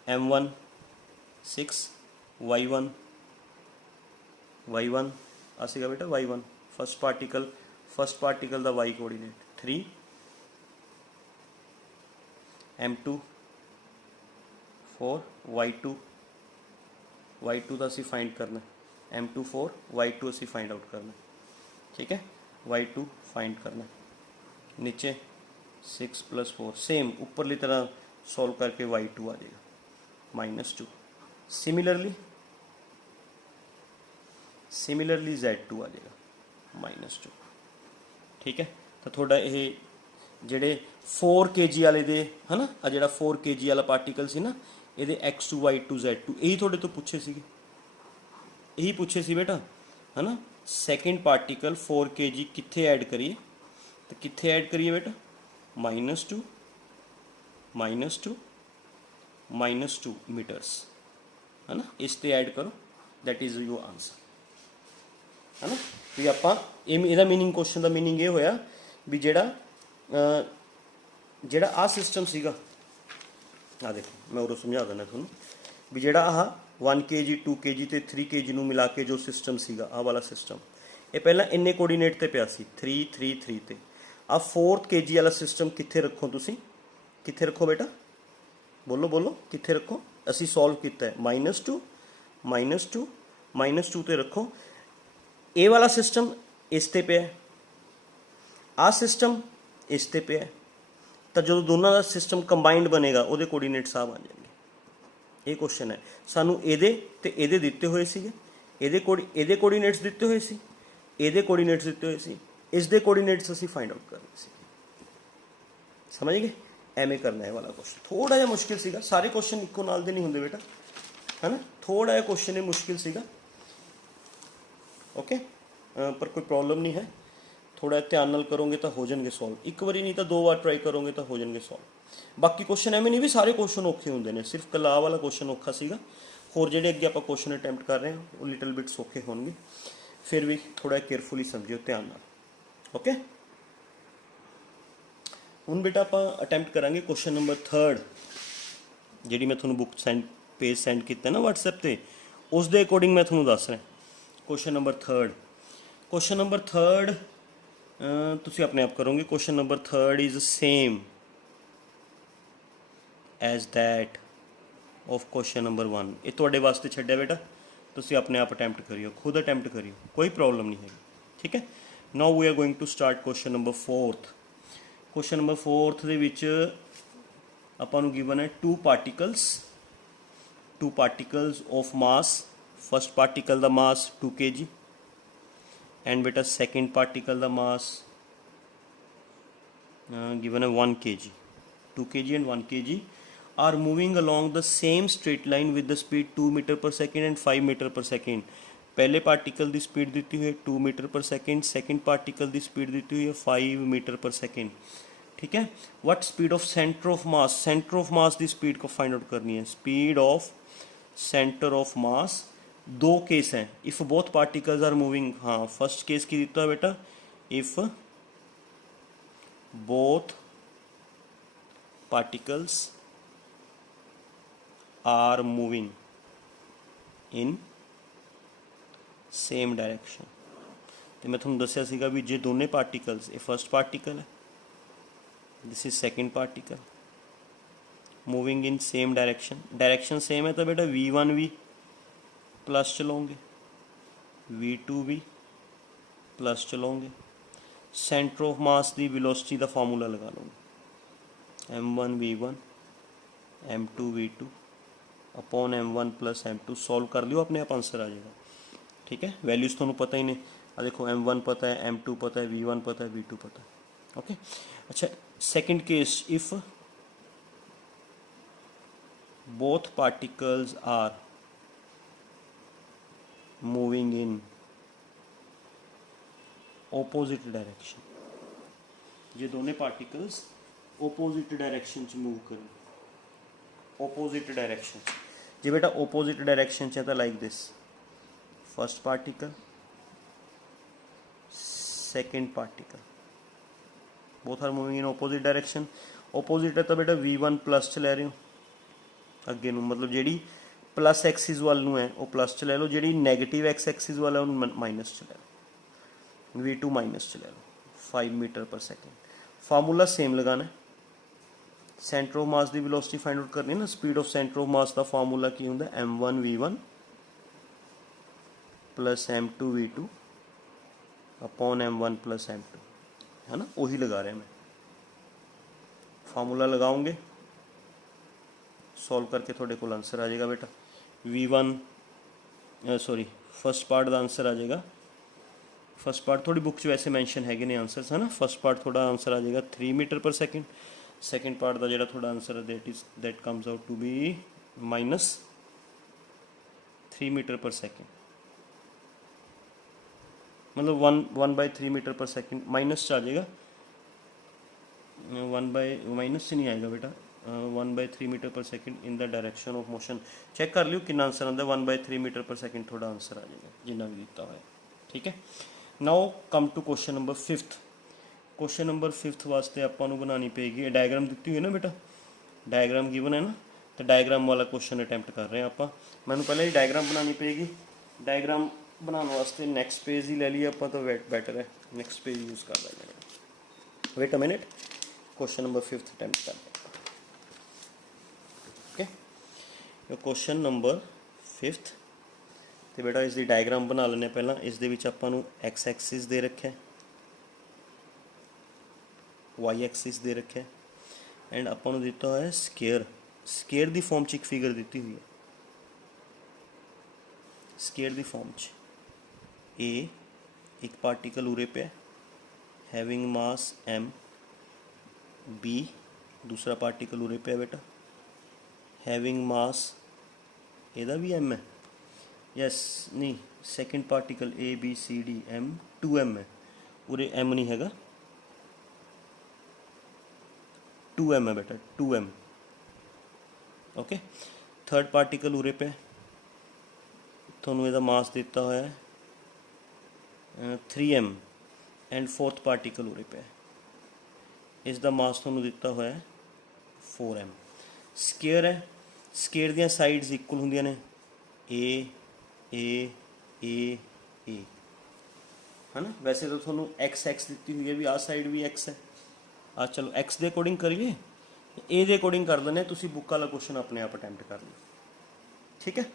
m1 6, y1 आ सीगा बेटा y1 फर्स्ट पार्टिकल का y कोऑर्डिनेट 3, m2 4, y2 तो असी फाइंड करना, m2 4, y2 असी फाइंड आउट करना। ठीक है, y2 फाइंड करना, नीचे 6 + 4 सेम ऊपरली तरह सॉल्व करके y2 आ जाएगा -2। सिमिलरली z2 आ जाएगा -2। ठीक है, तो थोड़ा ये ਜਿਹੜੇ 4 kg वाले दे है ना, आ ਜਿਹੜਾ 4 kg वाला पार्टिकल सी ना, ये x2 y2 z2 यही थोड़े तो पूछे सी, यही पूछे सी बेटा है ना। सैकेंड पार्टिकल 4 kg कित्थे ऐड करिए, तो कित्थे ऐड करिए बेटा -2 -2 मीटर्स है ना, इस ते ऐड करो, दैट इज़ योर आंसर है ना। भी आपां ਇਹਦਾ मीनिंग, क्वेश्चन का मीनिंग ये होया भी ਜਿਹੜਾ आ सिस्टम सीगा, आ देखो मैं उरो समझा देना थोनू भी ਜਿਹੜਾ आह 1 kg 2 kg ਤੇ 3 kg ਨੂੰ ਮਿਲਾ ਕੇ जो सिस्टम सीगा, आ वाला सिस्टम ये पहला इन्ने कोऑर्डिनेट ते पिया सी 3 3 3 ते। आ 4 kg वाला सिस्टम कित्थे रखो तुसी, कित्थे रखो बेटा, बोलो बोलो कित्थे रखो, असी सॉल्व किया है -2 ते रखो। ए वाला सिस्टम इस ते पे है, आ सिस्टम इस ते पे है, तो जो दोनों का सिस्टम कंबाइंड बनेगा वो कोऑर्डिनेट्स आ बन जाएंगे। ये क्वेश्चन है सानू एदे ते एदे दिते हुए सीगे, एदे कोऑर्डिनेट्स दिते हुए सी, एदे कोऑर्डिनेट्स दिते हुए सी, इस दे कोऑर्डिनेट्स असी फाइंड आउट करने सी। समझ गए, एवें करना है वाला क्वेश्चन, थोड़ा जिहा मुश्किल सीगा, सारे क्वेश्चन इक्को नाल दे नहीं होंदे बेटा है ना, थोड़ा जिहा क्वेश्चन ये मुश्किल सीगा। ओके, पर कोई प्रॉब्लम नहीं है, थोड़ा ध्यान नाल करोगे तो हो जाएंगे सॉल्व, एक बारी नहीं तो 2 बार ट्राई करोगे तो हो जाएंगे सॉल्व। बाकी क्वेश्चन एवें नहीं भी सारे क्वेश्चन औखे होंदे ने, सिर्फ कला वाला क्वेश्चन औखा सीगा, होर जिहड़े अगे आपां क्वेश्चन अटैम्प्ट कर रहे हैं वो लिटल बिट सौखे होंगे, फिर भी थोड़ा केयरफुली समझियो ध्यान नाल। ओके, हुण बेटा आपां अटैम्प्ट करांगे क्वेश्चन नंबर 3, जिहड़ी मैं तुहानूं बुक पेज सेंड कीता ना WhatsApp ते, उस दे अकॉर्डिंग मैं तुहानूं दस रहा। क्वेश्चन नंबर 3 तुसी अपने आप करोगे। Question number 3 is same as that of question number 1। ये तुहाडे वास्ते छड्डिया बेटा, तुसी अपने आप अटैम्प्ट करियो, खुद अटैम्प्ट करियो, कोई प्रॉब्लम नहीं है। ठीक है, now we are going to start question number 4। Question number 4 दे विच आपां नूं गिवन है 2 particles of mass. First particle का मास 2 kg एंड बेटा सेकेंड पार्टिकल का मास गिवन है 1 kg। 2 kg and 1 kg are moving along the same straight line with the speed 2 metre पर सेकेंड एंड 5 मीटर पर second. पहले particle की speed दी हुई है 2 मीटर पर सेकेंड, सेकेंड पार्टिकल की स्पीड दी हुई है 5 मीटर पर सेकेंड। ठीक है, what speed of centre of mass, centre of mass की स्पीड को फाइंड आउट करनी है। Speed of centre of mass, 2 case हैं, if both particles are moving. हाँ, फर्स्ट केस की दिता है बेटा, if both particles are moving in same direction. तो मैं थोड़ा दसिया सीगा भी जे दोनों पार्टिकल्स, ये फर्स्ट पार्टिकल है, this is second particle, moving in same direction, direction same है तो बेटा v1 भी प्लस चलाओगे, v2 भी प्लस चलाओगे, सेंटर ऑफ मास की वेलोसिटी का फार्मूला लगा लोगे, m1 v1 m2 v2 upon m1 plus m2, solve कर लियो, अपने आप आंसर आ जाएगा। ठीक है, वैल्यूज़ तो पता ही नहीं, आ देखो m1 पता है, m2 पता है, v1 पता है, v2 पता है। ओके, अच्छा second case, if both particles are moving in opposite direction, जे दोनों पार्टिकल्स opposite डायरेक्शन च मूव करें, opposite डायरेक्शन जे बेटा opposite डायरेक्शन च है तो like this, first particle second particle, both are moving in opposite direction. opposite है तो बेटा v1 प्लस च लै रहे हो अगे नूं, मतलब जी प्लस एक्सिस वाल नूं है वो प्लस च लै लो, जी नैगेटिव एक्स एक्सिस वाल है उन्होंने माइनस च लै लो, v2 माइनस च लै लो, 5 मीटर पर सेकेंड। फार्मूला सेम लगाना है, सेंटर ऑफ मास की वेलोसिटी फाइंड आउट करनी ना, स्पीड ऑफ सेंटर ऑफ मास का फार्मूला की होंगे m1v1 plus m2v2 upon m1 plus m2, है ना, वही लगा रहे हैं मैं। फार्मूला लगाओगे सॉल्व करके थोड़े को आंसर आ जाएगा बेटा, v1 सॉरी फर्स्ट पार्ट का आंसर आ जाएगा, फर्स्ट पार्ट थोड़ी बुक च वैसे मैंशन है ने आंसर है ना, फर्स्ट पार्ट थोड़ा आंसर आ जाएगा 3 मीटर पर सेकेंड, सेकेंड पार्ट का जो थोड़ा आंसर है that comes out to be minus 3 metre पर सेकेंड, मतलब 1/3 मीटर पर सेकेंड माइनस आ जाएगा, 1 बाय माइनस से नहीं आएगा बेटा, 1/3 मीटर पर second in the direction of motion. Check कर लियो कितना आंसर आता है, 1/3 मीटर पर सेकेंड थोड़ा आंसर आ जाएगा जिन्ना भी दिता हुआ है, ठीक है। Now come to question number 5th। Question number 5th वास्ते आपां नूं बनानी पेगी, डायग्राम दी हुई है ना बेटा, डायग्राम गिवन है ना, तो डायग्राम वाला क्वेश्चन अटैम्प्ट कर रहे हैं आप। मैंने पहले ही डायग्राम बनानी पेगी, डायग्राम बनाने वास्ते नैक्सट पेज ही ले लिया आप तो बैटर है, नैक्सट पेज यूज़ कर लेंगे। Wait a minute, question number 5th attempt कर लें। ओके, क्वेश्चन नंबर 5th तो बेटा इसकी डायग्राम बना लेने पहला, इस दे विच आपां नूं एक्स एक्सिस दे रखा है, वाई एक्सिस दे रखा है, एंड आपां नूं दिता होया स्केयर, स्केयर दी फॉर्म च एक फिगर दी हुई है, स्केयर दी फॉर्म च ए एक पार्टिकल उरे पे हैविंग मास m, बी दूसरा पार्टिकल उरे पे बेटा हैविंग मास एदा भी m है, यस नहीं second particle A B C D m 2m है, उरे m नहीं हैगा 2m है बेटा 2m, ओके। थर्ड पार्टिकल उरे पे थोनू एदा मास दिता होया है 3m, एंड फोर्थ पार्टिकल उरे पे इसका मास थोनू दिता होया है 4m। स्केयर है, स्केयर दियां साइड्स इक्वल होंदियां ने, ए ए ए ए, है ना। वैसे तो थोनू एक्स एक्स दी हुई है भी, आ साइड भी एक्स है, आ चलो एक्स के अकॉर्डिंग करिए, ए के अकॉर्डिंग कर देने, तुसी बुक वाला क्वेश्चन अपने आप अटैम्प्ट कर लियो, ठीक है।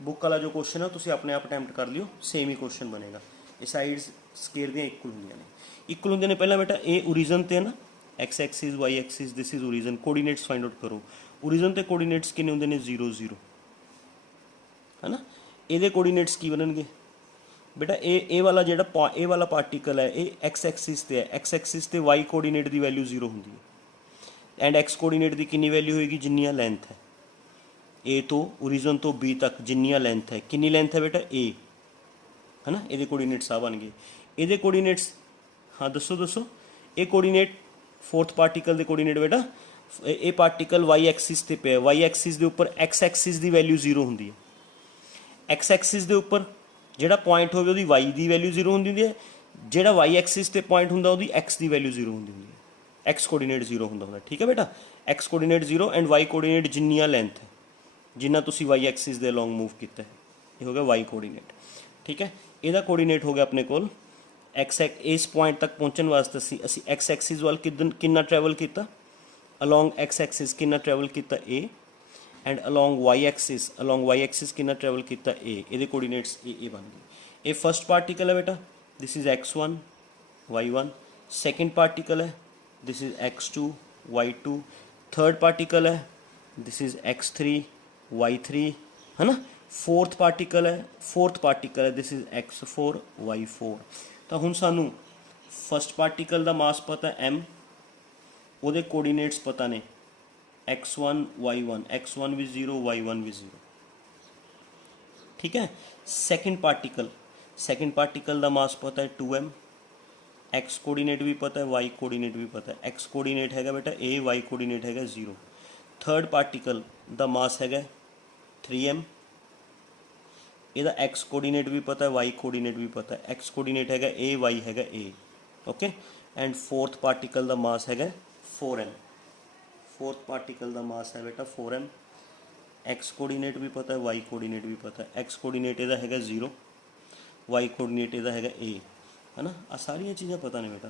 बुक वाला जो क्वेश्चन है तुसी अपने आप अटैम्प्ट कर लियो, सेम ही क्वेश्चन बनेगा। ये साइड्स स्केयर दियां इक्वल होंदियां ने, इक्वल होंदियां ने। पहला बेटा ए ओरिजन ते है ना, x axis y axis, this is origin, coordinates find out करो। ओरिजन ते कोऑर्डिनेट्स किन्ने होंदे ने 0 0, है ना। ਇਹਦੇ ਕੋਆਰਡੀਨੇਟਸ ਕੀ ਬਣਨਗੇ बेटा, ए वाला ਜਿਹੜਾ ए वाला पार्टिकल है ये एक्स एक्सिस ਤੇ है, एक्स एक्सिस ਤੇ वाई कोऑर्डिनेट की वैल्यू 0 ਹੁੰਦੀ है, एंड एक्स कोऑर्डिनेट की कितनी वैल्यू होएगी जिन्नियां लेंथ है, ए तो ओरिजन तो बी तक जिन्नियां लेंथ है, कितनी लेंथ है बेटा ए, है ना। ये कोऑर्डिनेट्स आ बन गए, ये कोऑर्डिनेट्स हाँ दसो दसो, ये कोऑर्डिनेट फोर्थ पार्टिकल के कोऑर्डिनेट बेटा, ये पार्टिकल वाई एक्सिस पे पे, वाई एक्सिस के उपर एक्स एक्सिस की वैल्यू 0 होंदी है, एक्स एक्सिस के उपर ਜਿਹੜਾ पॉइंट होवे ਉਹਦੀ वाई की वैल्यू 0 ਹੁੰਦੀ है, ਜਿਹੜਾ वाई एक्सिस ਤੇ पॉइंट ਹੁੰਦਾ ਉਹਦੀ एक्स की वैल्यू 0 ਹੁੰਦੀ है, एक्स कोऑर्डिनेट 0 ਹੁੰਦਾ, ठीक है बेटा। X coordinate 0 and y coordinate जिन्नियां लेंथ है, जिन्ना तुसी वाई एक्सिस के अलोंग मूव किया है, ये हो गया वाई कोऑर्डिनेट, ठीक है। ਇਹਦਾ कोऑर्डिनेट हो गया अपने कोल एक्स, इस पॉइंट तक पहुँचने वास्ते असी एक्स एक्सिस वाल कितना ट्रैवल किया, अलोंग एक्स एक्सिस कितना ट्रैवल किया ए, एंड अलोंग वाई एक्सिस कितना ट्रैवल किया ए, ये कोऑर्डिनेट्स ए बन गई। ये फर्स्ट पार्टिकल है बेटा, this is x1 y1, second particle है this is x2 y2, third particle है दिस इज x3 y3, है ना। फोर्थ पार्टिकल है दिस इज x4 y4। तो हुण सानू फर्स्ट पार्टिकल का मास पता है m, वो कोऑर्डिनेट्स पता ने x1 y1, x1 भी 0 y1 भी 0, ठीक है। सेकेंड पार्टिकल का मास पता है 2m, एक्स कोऑर्डिनेट भी पता है, वाई कोऑर्डिनेट भी पता है। एक्स कोऑर्डिनेट हैगा बेटा ए, वाई कोऑर्डिनेट हैगा 0। थर्ड पार्टिकल दा मास हैगा 3m। ਇਹਦਾ एक्स कोऑर्डिनेट भी पता है, वाई कोऑर्डिनेट भी पता है। एक्स कोऑर्डिनेट हैगा ए, वाई हैगा ए, ओके। एंड फोर्थ पार्टिकल दा मास हैगा 4m। फोर्थ पार्टिकल दा मास है बेटा 4m। एक्स कोऑर्डिनेट भी पता है, वाई कोऑर्डिनेट भी पता है। एक्स कोऑर्डिनेट ਇਹਦਾ हैगा 0, वाई कोऑर्डिनेट ਇਹਦਾ हैगा a, है ना। आ सारियां चीज़ां पता ने बेटा,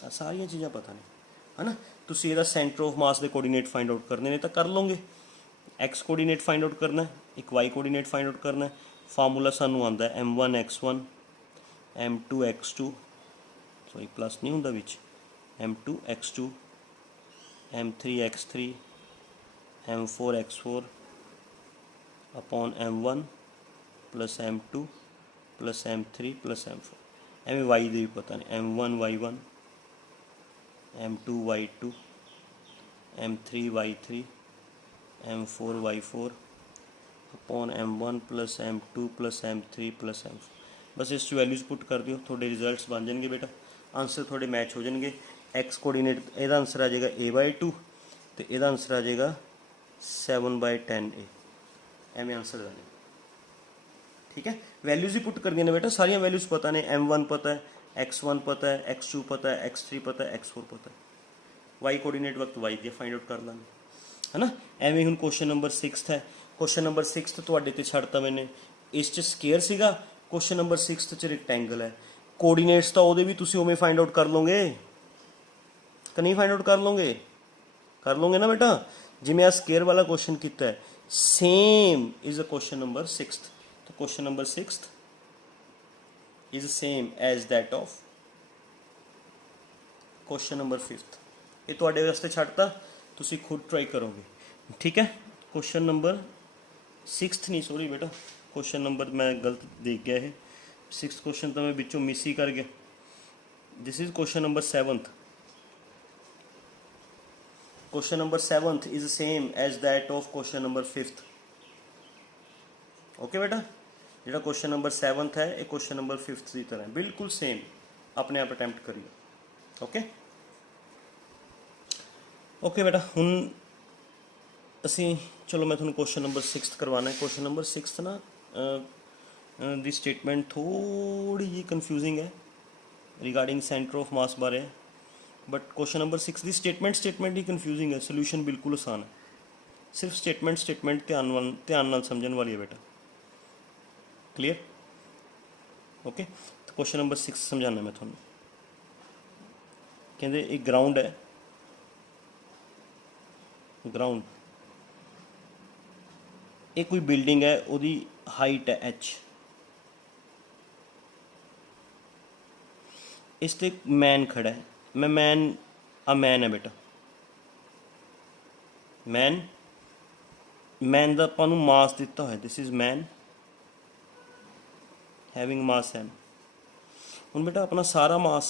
आ सारियां चीज़ां पता ने, है ना। तुसीं ਇਹਦਾ सेंटर ऑफ मास के कोऑर्डिनेट फाइंड आउट करने ने तो कर लोगे। एक्स कोऑर्डिनेट फाइंड आउट करना है, एक वाई कोऑर्डिनेट फाइंड आउट करना है। फार्मूला सानू आंदा है m1x1 m2x2, सॉरी प्लस नहीं हुंदा विच, m2x2 m3x3 m4x4 upon m1 plus m2 plus m3 plus m4। एवं वाई दे भी पता नहीं, m1 y1 m2 y2 m3 y3 m4 y4 upon m1 plus m2 plus m3 plus m4। बस इस values put कर दियो, थोड़े results बन जाएंगे बेटा, आंसर थोड़े मैच हो जाएंगे। एक्स कोऑर्डिनेट ਇਹਦਾ आंसर आ जाएगा a/2 तो ਇਹਦਾ आंसर आ जाएगा 7/10a। एवं आंसर आ जाएगा, ठीक है। वैल्यूज़ ही पुट करनी है बेटा, सारिया वैल्यूज़ पता ने। m1 पता है, x1 पता है, x2 पता है, x3 पता है, x4 पता है। वाई कोऑर्डिनेट वक्त वाई दिया फाइंड आउट कर लांगे, है ना। एवं हुण क्वेश्चन नंबर 6 है। क्वेश्चन नंबर 6 तुहाडे ते छड्डता मैंने, इस च स्केयर सीगा, क्वेश्चन नंबर 6 च रेक्टेंगल है। कोऑर्डिनेट्स तो उहदे भी तुसीं उवें फाइंड आउट कर लोगे कि नहीं फाइंड आउट कर लोगे ना बेटा। जिवें आ स्केयर वाला क्वेश्चन किया है, same is a question number 6। तो question number 6 is same as that of question number 5। ये तुहाडे वास्ते छड्डता, तुसीं खुद ट्राई करोगे, ठीक है। क्वेश्चन नंबर 6 नहीं, सॉरी बेटा, क्वेश्चन नंबर मैं गलत देख गया है। 6 क्वेश्चन तो मैं बिचों मिस ही कर गया। This is question number 7। Question number 7 is same as that of question number 5। Okay बेटा, जो क्वेश्चन नंबर 7 है ये क्वेश्चन नंबर 5 की तरह बिल्कुल सेम, अपने आप अटैम्प्ट करिए। ओके ओके बेटा, हुण असी चलो मैं थोड़ा क्वेश्चन नंबर 6 करवाना है। क्वेश्चन नंबर 6 ना दी स्टेटमेंट थोड़ी जी कन्फ्यूजिंग है रिगार्डिंग सेंटर ऑफ मास बारे, बट क्वेश्चन नंबर 6 की स्टेटमेंट ही कन्फ्यूजिंग है, सोल्यूशन बिल्कुल आसान है। सिर्फ स्टेटमेंट ध्यान नाल समझने वाली है बेटा, क्लियर। ओके, तो क्वेश्चन नंबर 6 समझाना मैं थोड़ा। कहते एक ग्राउंड है, ग्राउंड एक कोई बिल्डिंग है, उसकी हाइट है h। इस ते मैन खड़ा है, मैं मैन है बेटा, मैन का आपां नूं मास दिता है, this is man having mass m। हुण बेटा अपना सारा मास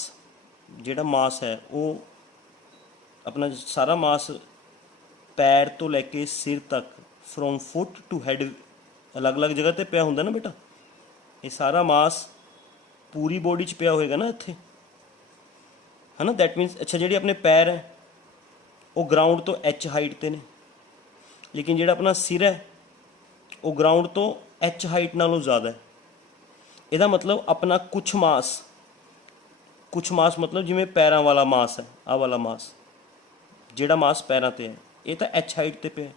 जिहड़ा मास है वो अपना सारा मास पैर तो लैके सिर तक फ्रॉम फुट टू हैड अलग अलग जगह ते पिया हुंदा ना बेटा। ये सारा मास पूरी बॉडी च पिया होएगा ना इत्थे, है ना। दैट मीनस अच्छा जिहड़े अपने पैर है वो ग्राउंड तो h हाइट ते ने, लेकिन जिहड़ा अपना सिर है वो ग्राउंड तो h हाइट नालों ज़्यादा है। ਇਹਦਾ मतलब अपना कुछ मास मतलब जिमें पैरों वाला मास है, आ वाला मास जिहड़ा मास पैरों ते है ये तो h हाइट ते पे है।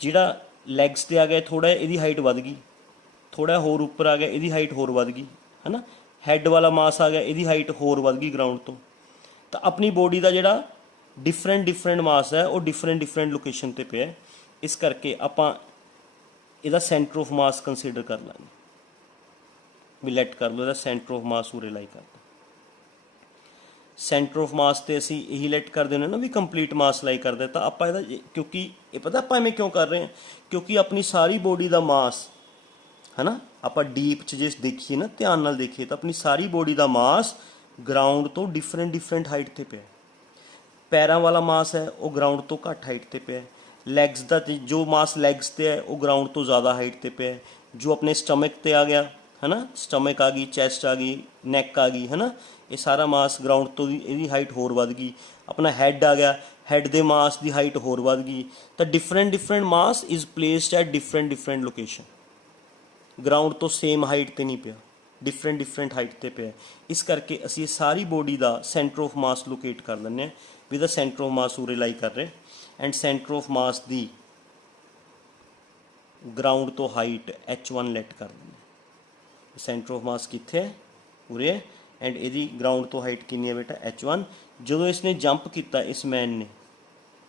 जिहड़ा लैग्स ते आ गया थोड़ा इहदी हाइट वध गई, थोड़ा होर उपर आ गया इहदी हाइट होर वध गई, है ना। हैड वाला मास आ गया इहदी हाइट होर वध गई ग्राउंड तो अपनी बॉडी का जिहड़ा डिफरेंट मास है वो डिफरेंट लोकेशन ते पे है। इस करके आपां इहदा सेंटर ऑफ मास कंसीडर कर लांगे, भी लैट कर लो सेंटर ऑफ मास उरे लाई कर दो। सेंटर ऑफ मास तो असी यही लैट कर देना ना भी कंप्लीट मास लाई कर देता आप, क्योंकि ये पता आप इवें क्यों कर रहे हैं, क्योंकि अपनी सारी बॉडी का मास है ना, आप डीप च जिस देखिए ना ध्यान नाल देखिए तो अपनी सारी बॉडी का मास ग्राउंड तो डिफरेंट हाइट ते पे। पैरों वाला मास है वो ग्राउंड तो घट हाइट ते पे। लैग्स का जो मास लैग्स ते है वो ग्राउंड तो ज़्यादा हाइट ते पे। जो अपने स्टमक ते आ गया है ना, स्टमक आ गई, चैसट आ गई, नैक आ गई, है ना, ये सारा मास ग्राउंड तो ਇਹਦੀ ਹਾਈਟ ਹੋਰ ਵੱਧ ਗਈ। ਆਪਣਾ ਹੈਡ ਆ ਗਿਆ, ਹੈਡ ਦੇ ਮਾਸ ਦੀ ਹਾਈਟ ਹੋਰ ਵੱਧ ਗਈ। ਤਾਂ different mass is placed at different location. Ground ਤੋਂ ਸੇਮ ਹਾਈਟ ਤੇ ਨਹੀਂ ਪਿਆ, ਡਿਫਰੈਂਟ ਹਾਈਟ ਤੇ ਪਿਆ। ਇਸ ਕਰਕੇ ਅਸੀਂ ਇਹ ਸਾਰੀ ਬੋਡੀ ਦਾ ਸੈਂਟਰ ਆਫ ਮਾਸ ਲੋਕੇਟ ਕਰ ਲੈਂਦੇ ਹਾਂ ਵੀ ਦਾ ਸੈਂਟਰ ਆਫ ਮਾਸ ਉਰੇ ਲਾਈ ਕਰ ਰਿਹਾ, and centre of mass the ground ਤੋਂ ਹਾਈਟ h1 ਲੈਟ ਕਰ ਦਿੰਦੇ। ਸੈਂਟਰ ਆਫ ਮਾਸ ਕਿੱਥੇ ਹੈ? ਉਰੇ ਹੈ। ਐਂਡ ਇਹਦੀ ਗਰਾਊਂਡ ਤੋਂ ਹਾਈਟ ਕਿੰਨੀ ਹੈ ਬੇਟਾ? h1। ਜਦੋਂ ਇਸਨੇ ਜੰਪ ਕੀਤਾ, ਇਸ ਮੈਨ ਨੇ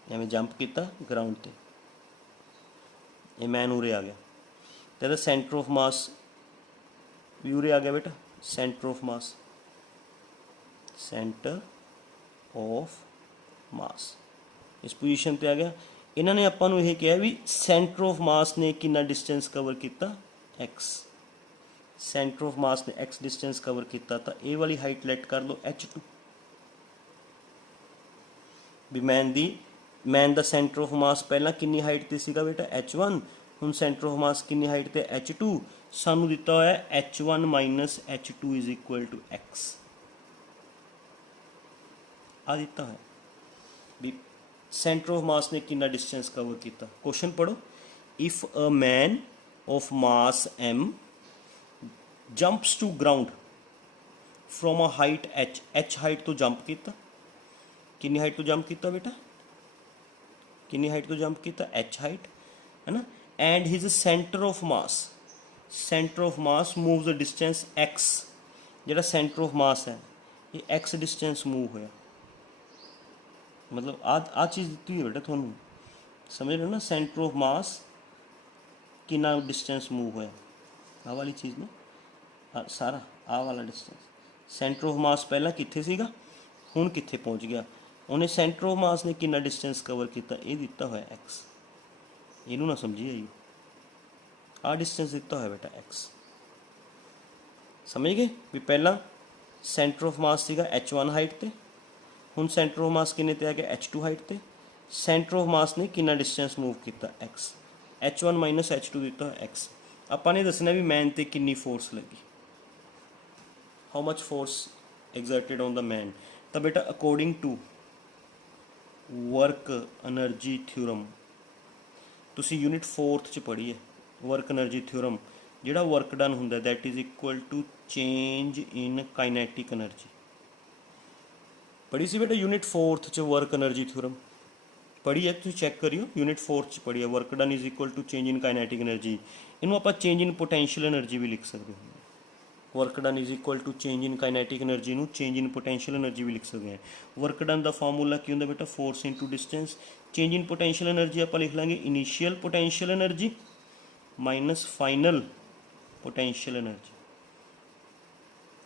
ਐਵੇਂ ਜੰਪ ਕੀਤਾ ਗਰਾਊਂਡ ਤੇ, ਇਹ ਮੈਨ ਉਰੇ ਆ ਗਿਆ, ਤੇ ਇਹਦਾ ਸੈਂਟਰ ਆਫ ਮਾਸ ਵੀ ਉਰੇ ਆ ਗਿਆ ਬੇਟਾ। Centre of mass, centre of ਮਾਸ ਇਸ ਪੋਜੀਸ਼ਨ ਤੇ ਆ ਗਿਆ। ਇਹਨਾਂ ਨੇ ਆਪਾਂ ਨੂੰ ਇਹ ਕਿਹਾ ਵੀ ਸੈਂਟਰ ਆਫ ਮਾਸ ਨੇ ਕਿੰਨਾ ਡਿਸਟੈਂਸ ਕਵਰ ਕੀਤਾ? x। ਸੈਂਟਰ ਆਫ ਮਾਸ ਨੇ x ਡਿਸਟੈਂਸ ਕਵਰ ਕੀਤਾ, ਤਾਂ ਇਹ ਵਾਲੀ ਹਾਈਟ ਲੈਟ ਕਰ ਲਓ h2। We man the centre of ਮਾਸ ਪਹਿਲਾਂ ਕਿੰਨੀ ਹਾਈਟ ਤੇ ਸੀਗਾ ਬੇਟਾ? h1। ਹੁਣ ਸੈਂਟਰ ਆਫ ਮਾਸ ਕਿੰਨੀ ਹਾਈਟ ਤੇ? h2। ਸਾਨੂੰ ਦਿੱਤਾ ਹੋਇਆ h1 minus h2 is equal to x। ਆ ਦਿੱਤਾ ਹੋਇਆ ਵੀ ਸੈਂਟਰ ਆਫ ਮਾਸ ਨੇ ਕਿੰਨਾ ਡਿਸਟੈਂਸ ਕਵਰ ਕੀਤਾ। ਕੁਐਸਚਨ ਪੜੋ। If a man of mass m jumps to ground from a height h height ਤੋਂ ਜੰਪ ਕੀਤਾ। ਕਿੰਨੀ ਹਾਈਟ ਤੋਂ ਜੰਪ ਕੀਤਾ ਬੇਟਾ? ਕਿੰਨੀ ਹਾਈਟ ਤੋਂ ਜੰਪ ਕੀਤਾ? h ਹਾਈਟ, ਹੈ ਨਾ। And his centre of mass moves the distance x। ਜਿਹੜਾ ਸੈਂਟਰ ਆਫ ਮਾਸ ਹੈ ਇਹ x ਡਿਸਟੈਂਸ ਮੂਵ ਹੋਇਆ। ਮਤਲਬ ਆ ਚੀਜ਼ ਦਿੱਤੀ ਹੋਈ ਬੇਟਾ ਤੁਹਾਨੂੰ, ਸਮਝ ਰਹੇ ਹੋ ਨਾ। ਸੈਂਟਰ ਆਫ ਮਾਸ ਕਿੰਨਾ ਡਿਸਟੈਂਸ ਮੂਵ ਹੋਇਆ, ਆਹ ਵਾਲੀ ਚੀਜ਼ ਨਾ, ਸਾਰਾ ਆਹ ਵਾਲਾ ਡਿਸਟੈਂਸ। ਸੈਂਟਰ ਆਫ ਮਾਸ ਪਹਿਲਾਂ ਕਿੱਥੇ ਸੀਗਾ, ਹੁਣ ਕਿੱਥੇ ਪਹੁੰਚ ਗਿਆ। ਉਹਨੇ ਸੈਂਟਰ ਆਫ ਮਾਸ ਨੇ ਕਿੰਨਾ ਡਿਸਟੈਂਸ ਕਵਰ ਕੀਤਾ, ਇਹ ਦਿੱਤਾ ਹੋਇਆ x। ਇਹਨੂੰ ਨਾ ਸਮਝੀ ਆਈ, ਆਹ ਡਿਸਟੈਂਸ ਦਿੱਤਾ ਹੋਇਆ ਬੇਟਾ x। ਸਮਝ ਗਏ ਵੀ ਪਹਿਲਾਂ ਸੈਂਟਰ ਆਫ ਮਾਸ ਸੀਗਾ h1 ਹਾਈਟ ਤੇ, ਹੁਣ ਸੈਂਟਰ ਆਫ ਮਾਸ ਕਿੰਨੇ ਤੇ ਆ ਗਿਆ? h2 ਹਾਈਟ ਤੇ। ਸੈਂਟਰ ਆਫ ਮਾਸ ਨੇ ਕਿੰਨਾ ਡਿਸਟੈਂਸ ਮੂਵ ਕੀਤਾ? x। h1 ਮਾਈਨਸ h2 ਦਿੱਤਾ ਹੋਇਆ x। ਆਪਾਂ ਨੇ ਦੱਸਣਾ ਵੀ ਮੈਨ ਤੇ ਕਿੰਨੀ ਫੋਰਸ ਲੱਗੀ, how much force exerted on the man. ਤਾਂ ਬੇਟਾ according to work energy theorem, ਤੁਸੀਂ ਯੂਨਿਟ 4th 'ਚ ਪੜ੍ਹੀ ਹੈ ਵਰਕ ਐਨਰਜੀ ਥਿਊਰਮ। ਜਿਹੜਾ ਵਰਕ ਡਨ ਹੁੰਦਾ that is equal to change in kinetic energy. ਪੜ੍ਹੀ ਸੀ ਬੇਟਾ ਯੂਨਿਟ 4th 'ਚ ਵਰਕ ਐਨਰਜੀ ਥਿਊਰਮ ਪੜ੍ਹੀ ਹੈ, ਤੁਸੀਂ ਚੈੱਕ ਕਰਿਓ। ਯੂਨਿਟ 4th 'ਚ ਪੜ੍ਹੀ ਹੈ work done is equal to change in kinetic energy. ਇਹਨੂੰ ਆਪਾਂ ਚੇਂਜ ਇਨ ਪੋਟੈਂਸ਼ੀਅਲ ਐਨਰਜੀ ਵੀ ਲਿਖ ਸਕਦੇ ਹਾਂ। Work done is equal to change in kinetic energy ਨੂੰ ਚੇਂਜ ਇਨ ਪੋਟੈਂਸ਼ੀਅਲ ਐਨਰਜੀ ਵੀ ਲਿਖ ਸਕਦੇ ਹਾਂ। ਵਰਕ ਡਨ ਦਾ ਫਾਰਮੂਲਾ ਕੀ ਹੁੰਦਾ ਬੇਟਾ? Force into distance. Change in potential energy ਆਪਾਂ ਲਿਖ ਲਾਂਗੇ initial potential energy minus final potential energy.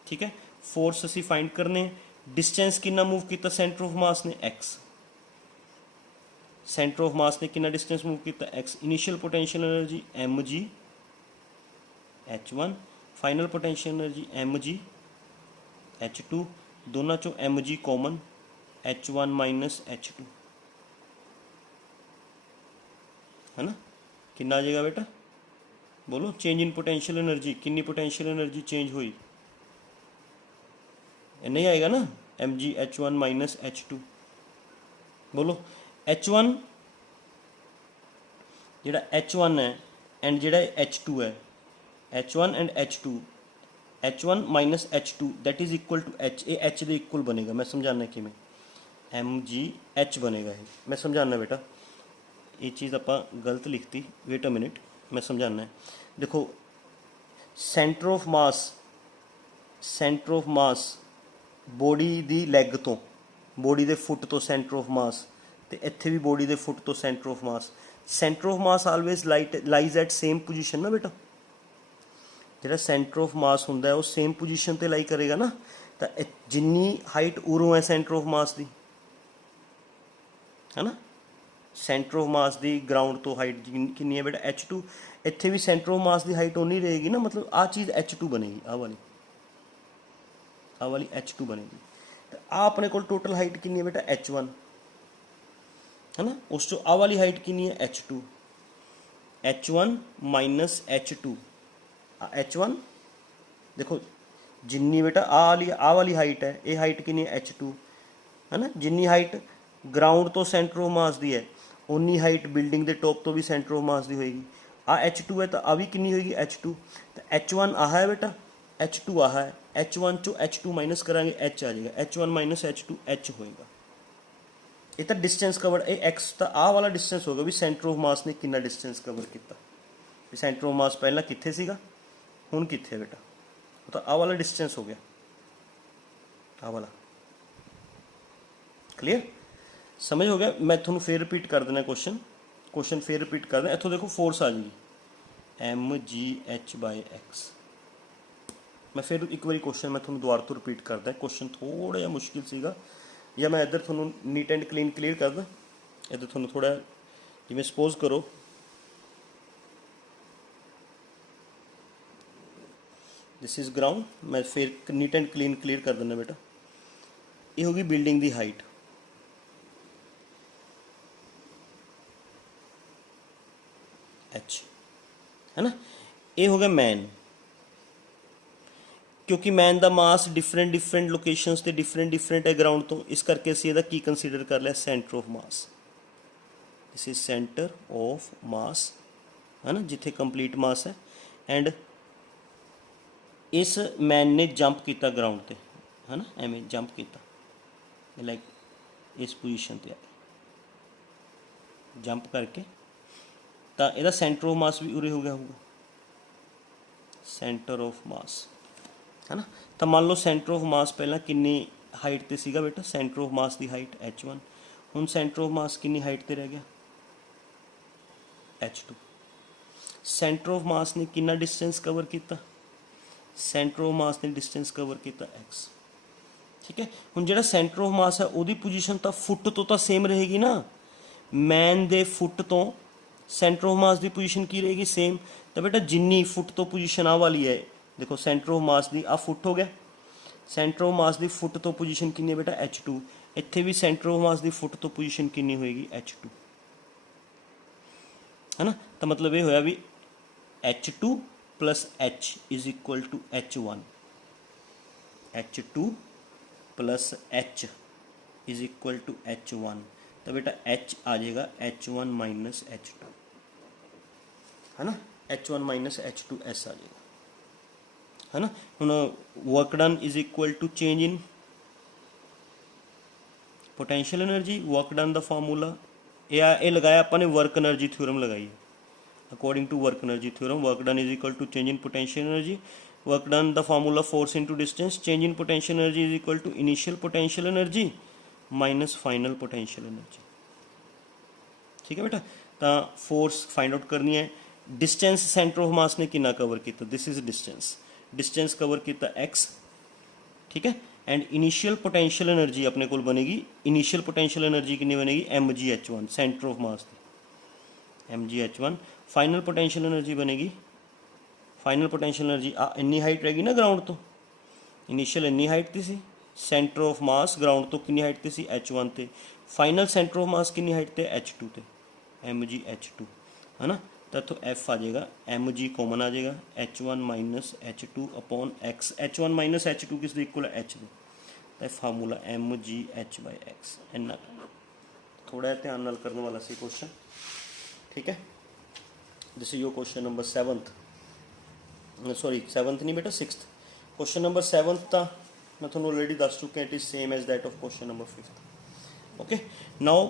ਠੀਕ ਹੈ। ਫੋਰਸ ਅਸੀਂ ਫਾਈਂਡ ਕਰਨੇ। ਡਿਸਟੈਂਸ ਕਿੰਨਾ ਮੂਵ ਕੀਤਾ ਸੈਂਟਰ ਆਫ ਮਾਸ ਨੇ? x। ਸੈਂਟਰ ਆਫ ਮਾਸ ਨੇ ਕਿੰਨਾ ਡਿਸਟੈਂਸ ਮੂਵ ਕੀਤਾ? x। Initial potential energy mg h1, final potential energy mg h2। ਦੋਨਾਂ ਚੋਂ mg common, h1 minus h2, है ना। कितना आ जाएगा बेटा? बोलो चेंज इन पोटेंशियल एनर्जी, कितनी पोटेंशियल एनर्जी चेंज हुई? नहीं आएगा ना, mg h1 माइनस h2। बोलो h1 ਜਿਹੜਾ h1 है एंड ਜਿਹੜਾ h2 है, h1 and h2, h1 minus h2 that is equal to h। ये h ਦੇ इक्वल बनेगा। मैं समझाना कि mg h बनेगा ये, मैं समझाना बेटा। ये चीज़ आप गलत लिखती, वेट अ मिनट, मैं समझाना है। देखो centre of mass body the lag तो, बॉडी दे फुट तो सेंटर ऑफ मास, तो इत्थे भी बॉडी दे फुट तो centre of mass. Centre of mass always lies at same position ना बेटा। जिहड़ा सेंटर ऑफ मास हुंदा है वो सेम पोजीशन ते लाई करेगा ना। तो जिन्नी हाइट उरों है सेंटर ऑफ मास दी, है ना, centre of mass the ground तो हाइट कितनी है बेटा? h2। इत्थे भी centre of mass the height उन्नी रहेगी ना, मतलब आ चीज़ h2 बनेगी, आ वाली h2 बनेगी। तो आ अपने को टोटल हाइट कितनी है बेटा? h1, है ना। उस तो आ वाली हाइट कितनी है? h1 माइनस h2, h1 देखो जिन्नी बेटा आ वाली हाइट है, ये हाइट कितनी है h2 है ना, जिन्नी हाइट ग्राउंड तो सेंटर ऑफ मास दी है उन्नी हाइट बिल्डिंग के टॉप तो भी सेंटर ऑफ मास दी होएगी। आ h2 है तो आ भी कितनी होएगी h2, तो h1 आ है बेटा, h2 आ है, h1 चो h2 माइनस करांगे h आ जाएगा, h1 माइनस h2 h होएगा। ये तो डिस्टेंस कवर, ये x तो आ वाला डिस्टेंस होगा भी सेंटर ऑफ मास ने कितना डिस्टेंस कवर किया, भी सेंटर ऑफ मास पहला कित्थे सीगा हुण कित्थे बेटा, तो आ वाला डिस्टेंस हो गया, आ वाला। क्लियर, समझ हो गया। मैं थोड़ा फिर रिपीट कर देना क्वेश्चन फिर रिपीट कर देना। इतों देखो फोर्स आ जाएगी mgh/x। मैं फिर एक बार क्वेश्चन मैं थोड़ा दोबारा तो रिपीट करदा, क्वेश्चन थोड़ा जिहा मुश्किल सीगा, या मैं इधर थोड़ा नीट एंड क्लीन क्लीयर करदा। इधर थोड़ा थोड़ा जिवें सपोज करो दिस इज़ ग्राउंड, मैं फिर नीट एंड क्लीन क्लीयर कर देना बेटा। ये होगी बिल्डिंग की हाइट, h है ना। ये हो गया मैन, क्योंकि मैन का मास डिफरेंट लोकेशंस ते डिफरेंट है ग्राउंड तो, इस करके असीं इहदा की कंसीडर कर लिया centre of mass. This is centre of मास है ना, जिथे कंप्लीट मास है। एंड इस मैन ने जंप किया ग्राउंड ते है ना, एवें जंप किया लाइक इस पोजीशन ते जंप करके, तो यदा सेंटर ऑफ मास भी उरे हो गया होगा, सेंटर ऑफ मास है ना। तो मान लो सेंटर ऑफ मास पहला किन्नी हाइट ते सीगा बेटा, सेंटर ऑफ मास की हाइट h1, हुण सेंटर ऑफ मास किन्नी हाइट ते रह गया h2। सेंटर ऑफ मास ने कितना डिस्टेंस कवर किया, सेंटर ऑफ मास ने डिस्टेंस कवर किया x। ठीक है, हुण जिहड़ा सेंटर ऑफ मास है उहदी पोजीशन तो फुट तो सेम रहेगी ना, मैन दे फुट तो सेंटर ऑफ मास की पोजीशन की रहेगी सेम। तो बेटा जिन्नी फुट तो पोजीशन आ वाली है, देखो सेंटर ऑफ मास की आ फुट हो गया, सेंटर ऑफ मास की फुट तो पोजीशन कितनी है बेटा h2, इत्थे भी सेंटर ऑफ मास की फुट तो पोजीशन कितनी होएगी h2 है ना। तो मतलब ये होया भी h2 plus h is equal to h1, h2 plus h is equal to h1। तो बेटा h आ जाएगा h1 माइनस h2 है ना, h1 माइनस h2 s आ जाएगा है ना। हुण work done is equal to change in potential energy. Work done का फार्मूला ये लगाया अपने वर्क एनर्जी थ्योरम लगाई है, according to work energy theorem work done is equal to change in potential energy. Work done the formula force into distance, change in potential energy is equal to initial potential energy minus final potential energy. ठीक है बेटा, तो force find out करनी है। Distance centre of mass ने कितना cover किया, this is distance cover किया x। ठीक है, एंड इनिशियल पोटेंशियल एनर्जी अपने को बनेगी, इनिशियल पोटेंशियल एनर्जी कितनी बनेगी mgh1 सेंटर ऑफ मास की mgh1। फाइनल पोटेंशियल एनर्जी बनेगी, फाइनल पोटेंशियल एनर्जी इन्नी हाइट रहेगी ना ग्राउंड तो, इनिशियल इन्नी हाइट थी सी, सेंटर ऑफ मास ग्राउंड तो कितनी हाइट थी h1 ते, फाइनल सेंटर ऑफ मास कितनी हाइट ते h2 ते mgh2 है ना। तो f आ जाएगा mg कॉमन आ जाएगा h1 minus h2 upon x, h1 minus h2 किस इक्वल है h दे, तो फार्मूला mgh/x इन्ना। थोड़ा ध्यान नाल करने वाला सी क्वेश्चन। ठीक है, this is your question number 7th, sorry 7th नहीं बेटा 6th। क्वेश्चन नंबर 7th तो मैं थोड़ा ऑलरेडी दस चुका, it is same as that of question number 5th। Okay, now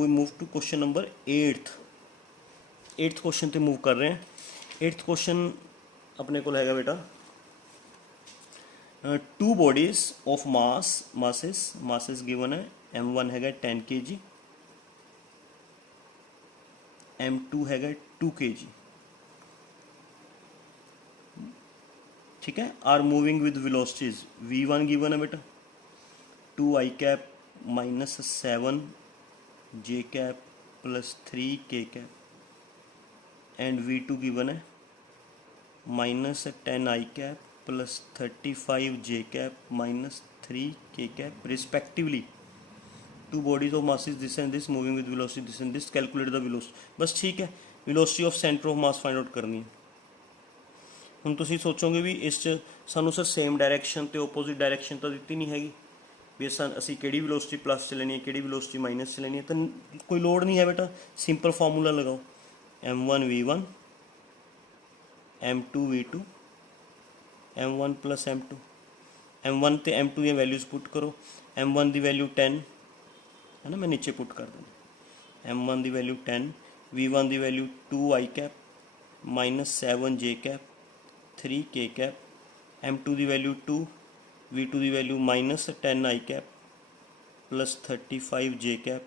we move to question number 8th question पे मूव कर रहे हैं। 8th क्वेश्चन अपने को हैगा बेटा, two bodies of masses given है, m1 हैगा 10 kg, m2 हैगा 2 kg। ठीक है, are moving with velocities, v1 given है बेटा 2i cap minus 7j cap plus 3k cap, and v2 given है minus 10i cap plus 35j cap minus 3k cap respectively. Two bodies of masses this and this moving with velocity this and this, calculate the velocity. बस ठीक है, velocity of centre of mass find out करनी है। हुण तुसीं सोचोगे भी इस ਸਾਨੂੰ ਸਰ ਸੇਮ ਡਾਇਰੈਕਸ਼ਨ ਤੇ ਆਪੋਜ਼ਿਟ ਡਾਇਰੈਕਸ਼ਨ ਤਾਂ ਦਿੱਤੀ ਨਹੀਂ ਹੈਗੀ ਵੀ ਅਸੀਂ ਕਿਹੜੀ ਵੈਲੋਸਿਟੀ ਪਲੱਸ ਚ ਲੈਣੀ ਹੈ ਕਿਹੜੀ ਵੈਲੋਸਿਟੀ ਮਾਈਨਸ ਚ ਲੈਣੀ ਹੈ, ਤਾਂ ਕੋਈ ਲੋੜ ਨਹੀਂ ਹੈ ਬੇਟਾ। ਸਿੰਪਲ ਫਾਰਮੂਲਾ ਲਗਾਓ, m1 v1 m2 v2 m1 plus m2, m1 ਤੇ m2 ਦੀਆਂ ਵੈਲਿਊਜ਼ ਪੁੱਟ ਕਰੋ। m1 ਦੀ ਵੈਲਿਊ 10 ਹੈ ਨਾ, ਮੈਂ ਨੀਚੇ ਪੁੱਟ ਕਰ ਦਿੰਦਾ। m1 ਦੀ ਵੈਲਿਊ 10, v1 ਦੀ value 2i cap minus 7j cap 3k cap, m2 ਦੀ ਵੈਲਿਊ 2, v2 ਦੀ value minus 10i cap plus 35 J cap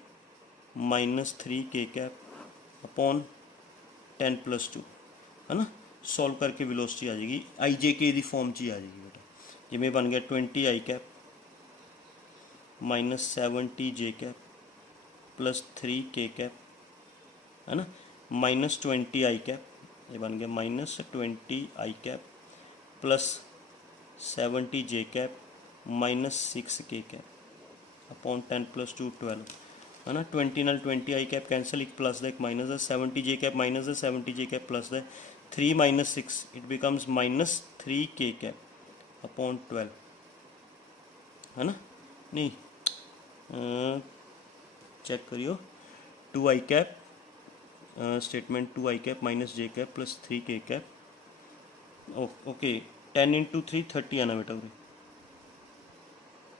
minus 3k cap upon 10 + 2 है ना। सॉल्व करके वेलोसिटी आ जाएगी आई जे के दी फॉर्म च ही आ जाएगी बेटा। जिमें बन गया 20i cap minus 70 J cap plus 3k cap है ना, माइनस 20i कैप, ये बन गया minus 20i cap plus 70 J cap minus 6k cap upon 10 + 2 12 है ना। 20 नाल 20i कैप कैंसल, एक प्लस द एक माइनस द 70 जे कैप माइनस द 70 जे कैप प्लस द 3 - 6 it becomes minus 3k cap upon 12 है ना। नहीं चेक करियो 2i cap statement 2i cap minus J cap plus 3k cap okay 10 × 3 30 आना बेटा उरे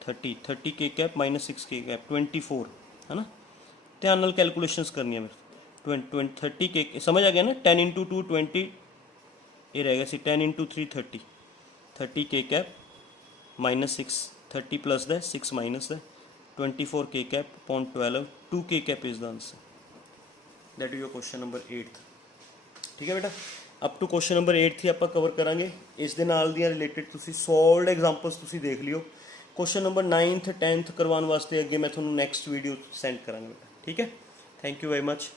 30k cap minus 6k cap 24 है ना। ध्यान नाल कैलकुलेशंस करनी है मेरे 30k समझ आ गया ना। 10 × 2 20 ये रहेगा सी 10 × 3 30 30k cap minus 6 30 plus the 6 minus the 24k cap upon 12 2k cap is the answer. That is your question number 8। ठीक है बेटा, अप टू क्वेश्चन नंबर 8 ही आप कवर करांगे। इस दे नाल दी रिलेटेड तुसी सॉल्वड एग्जांपल्स तुसी देख लियो। क्वेश्चन नंबर 9th 10th करवाने वास्ते अगे मैं थोड़ा नैक्सट वीडियो सेंड करांगा बेटा। ठीक है, थैंक यू वेरी मच।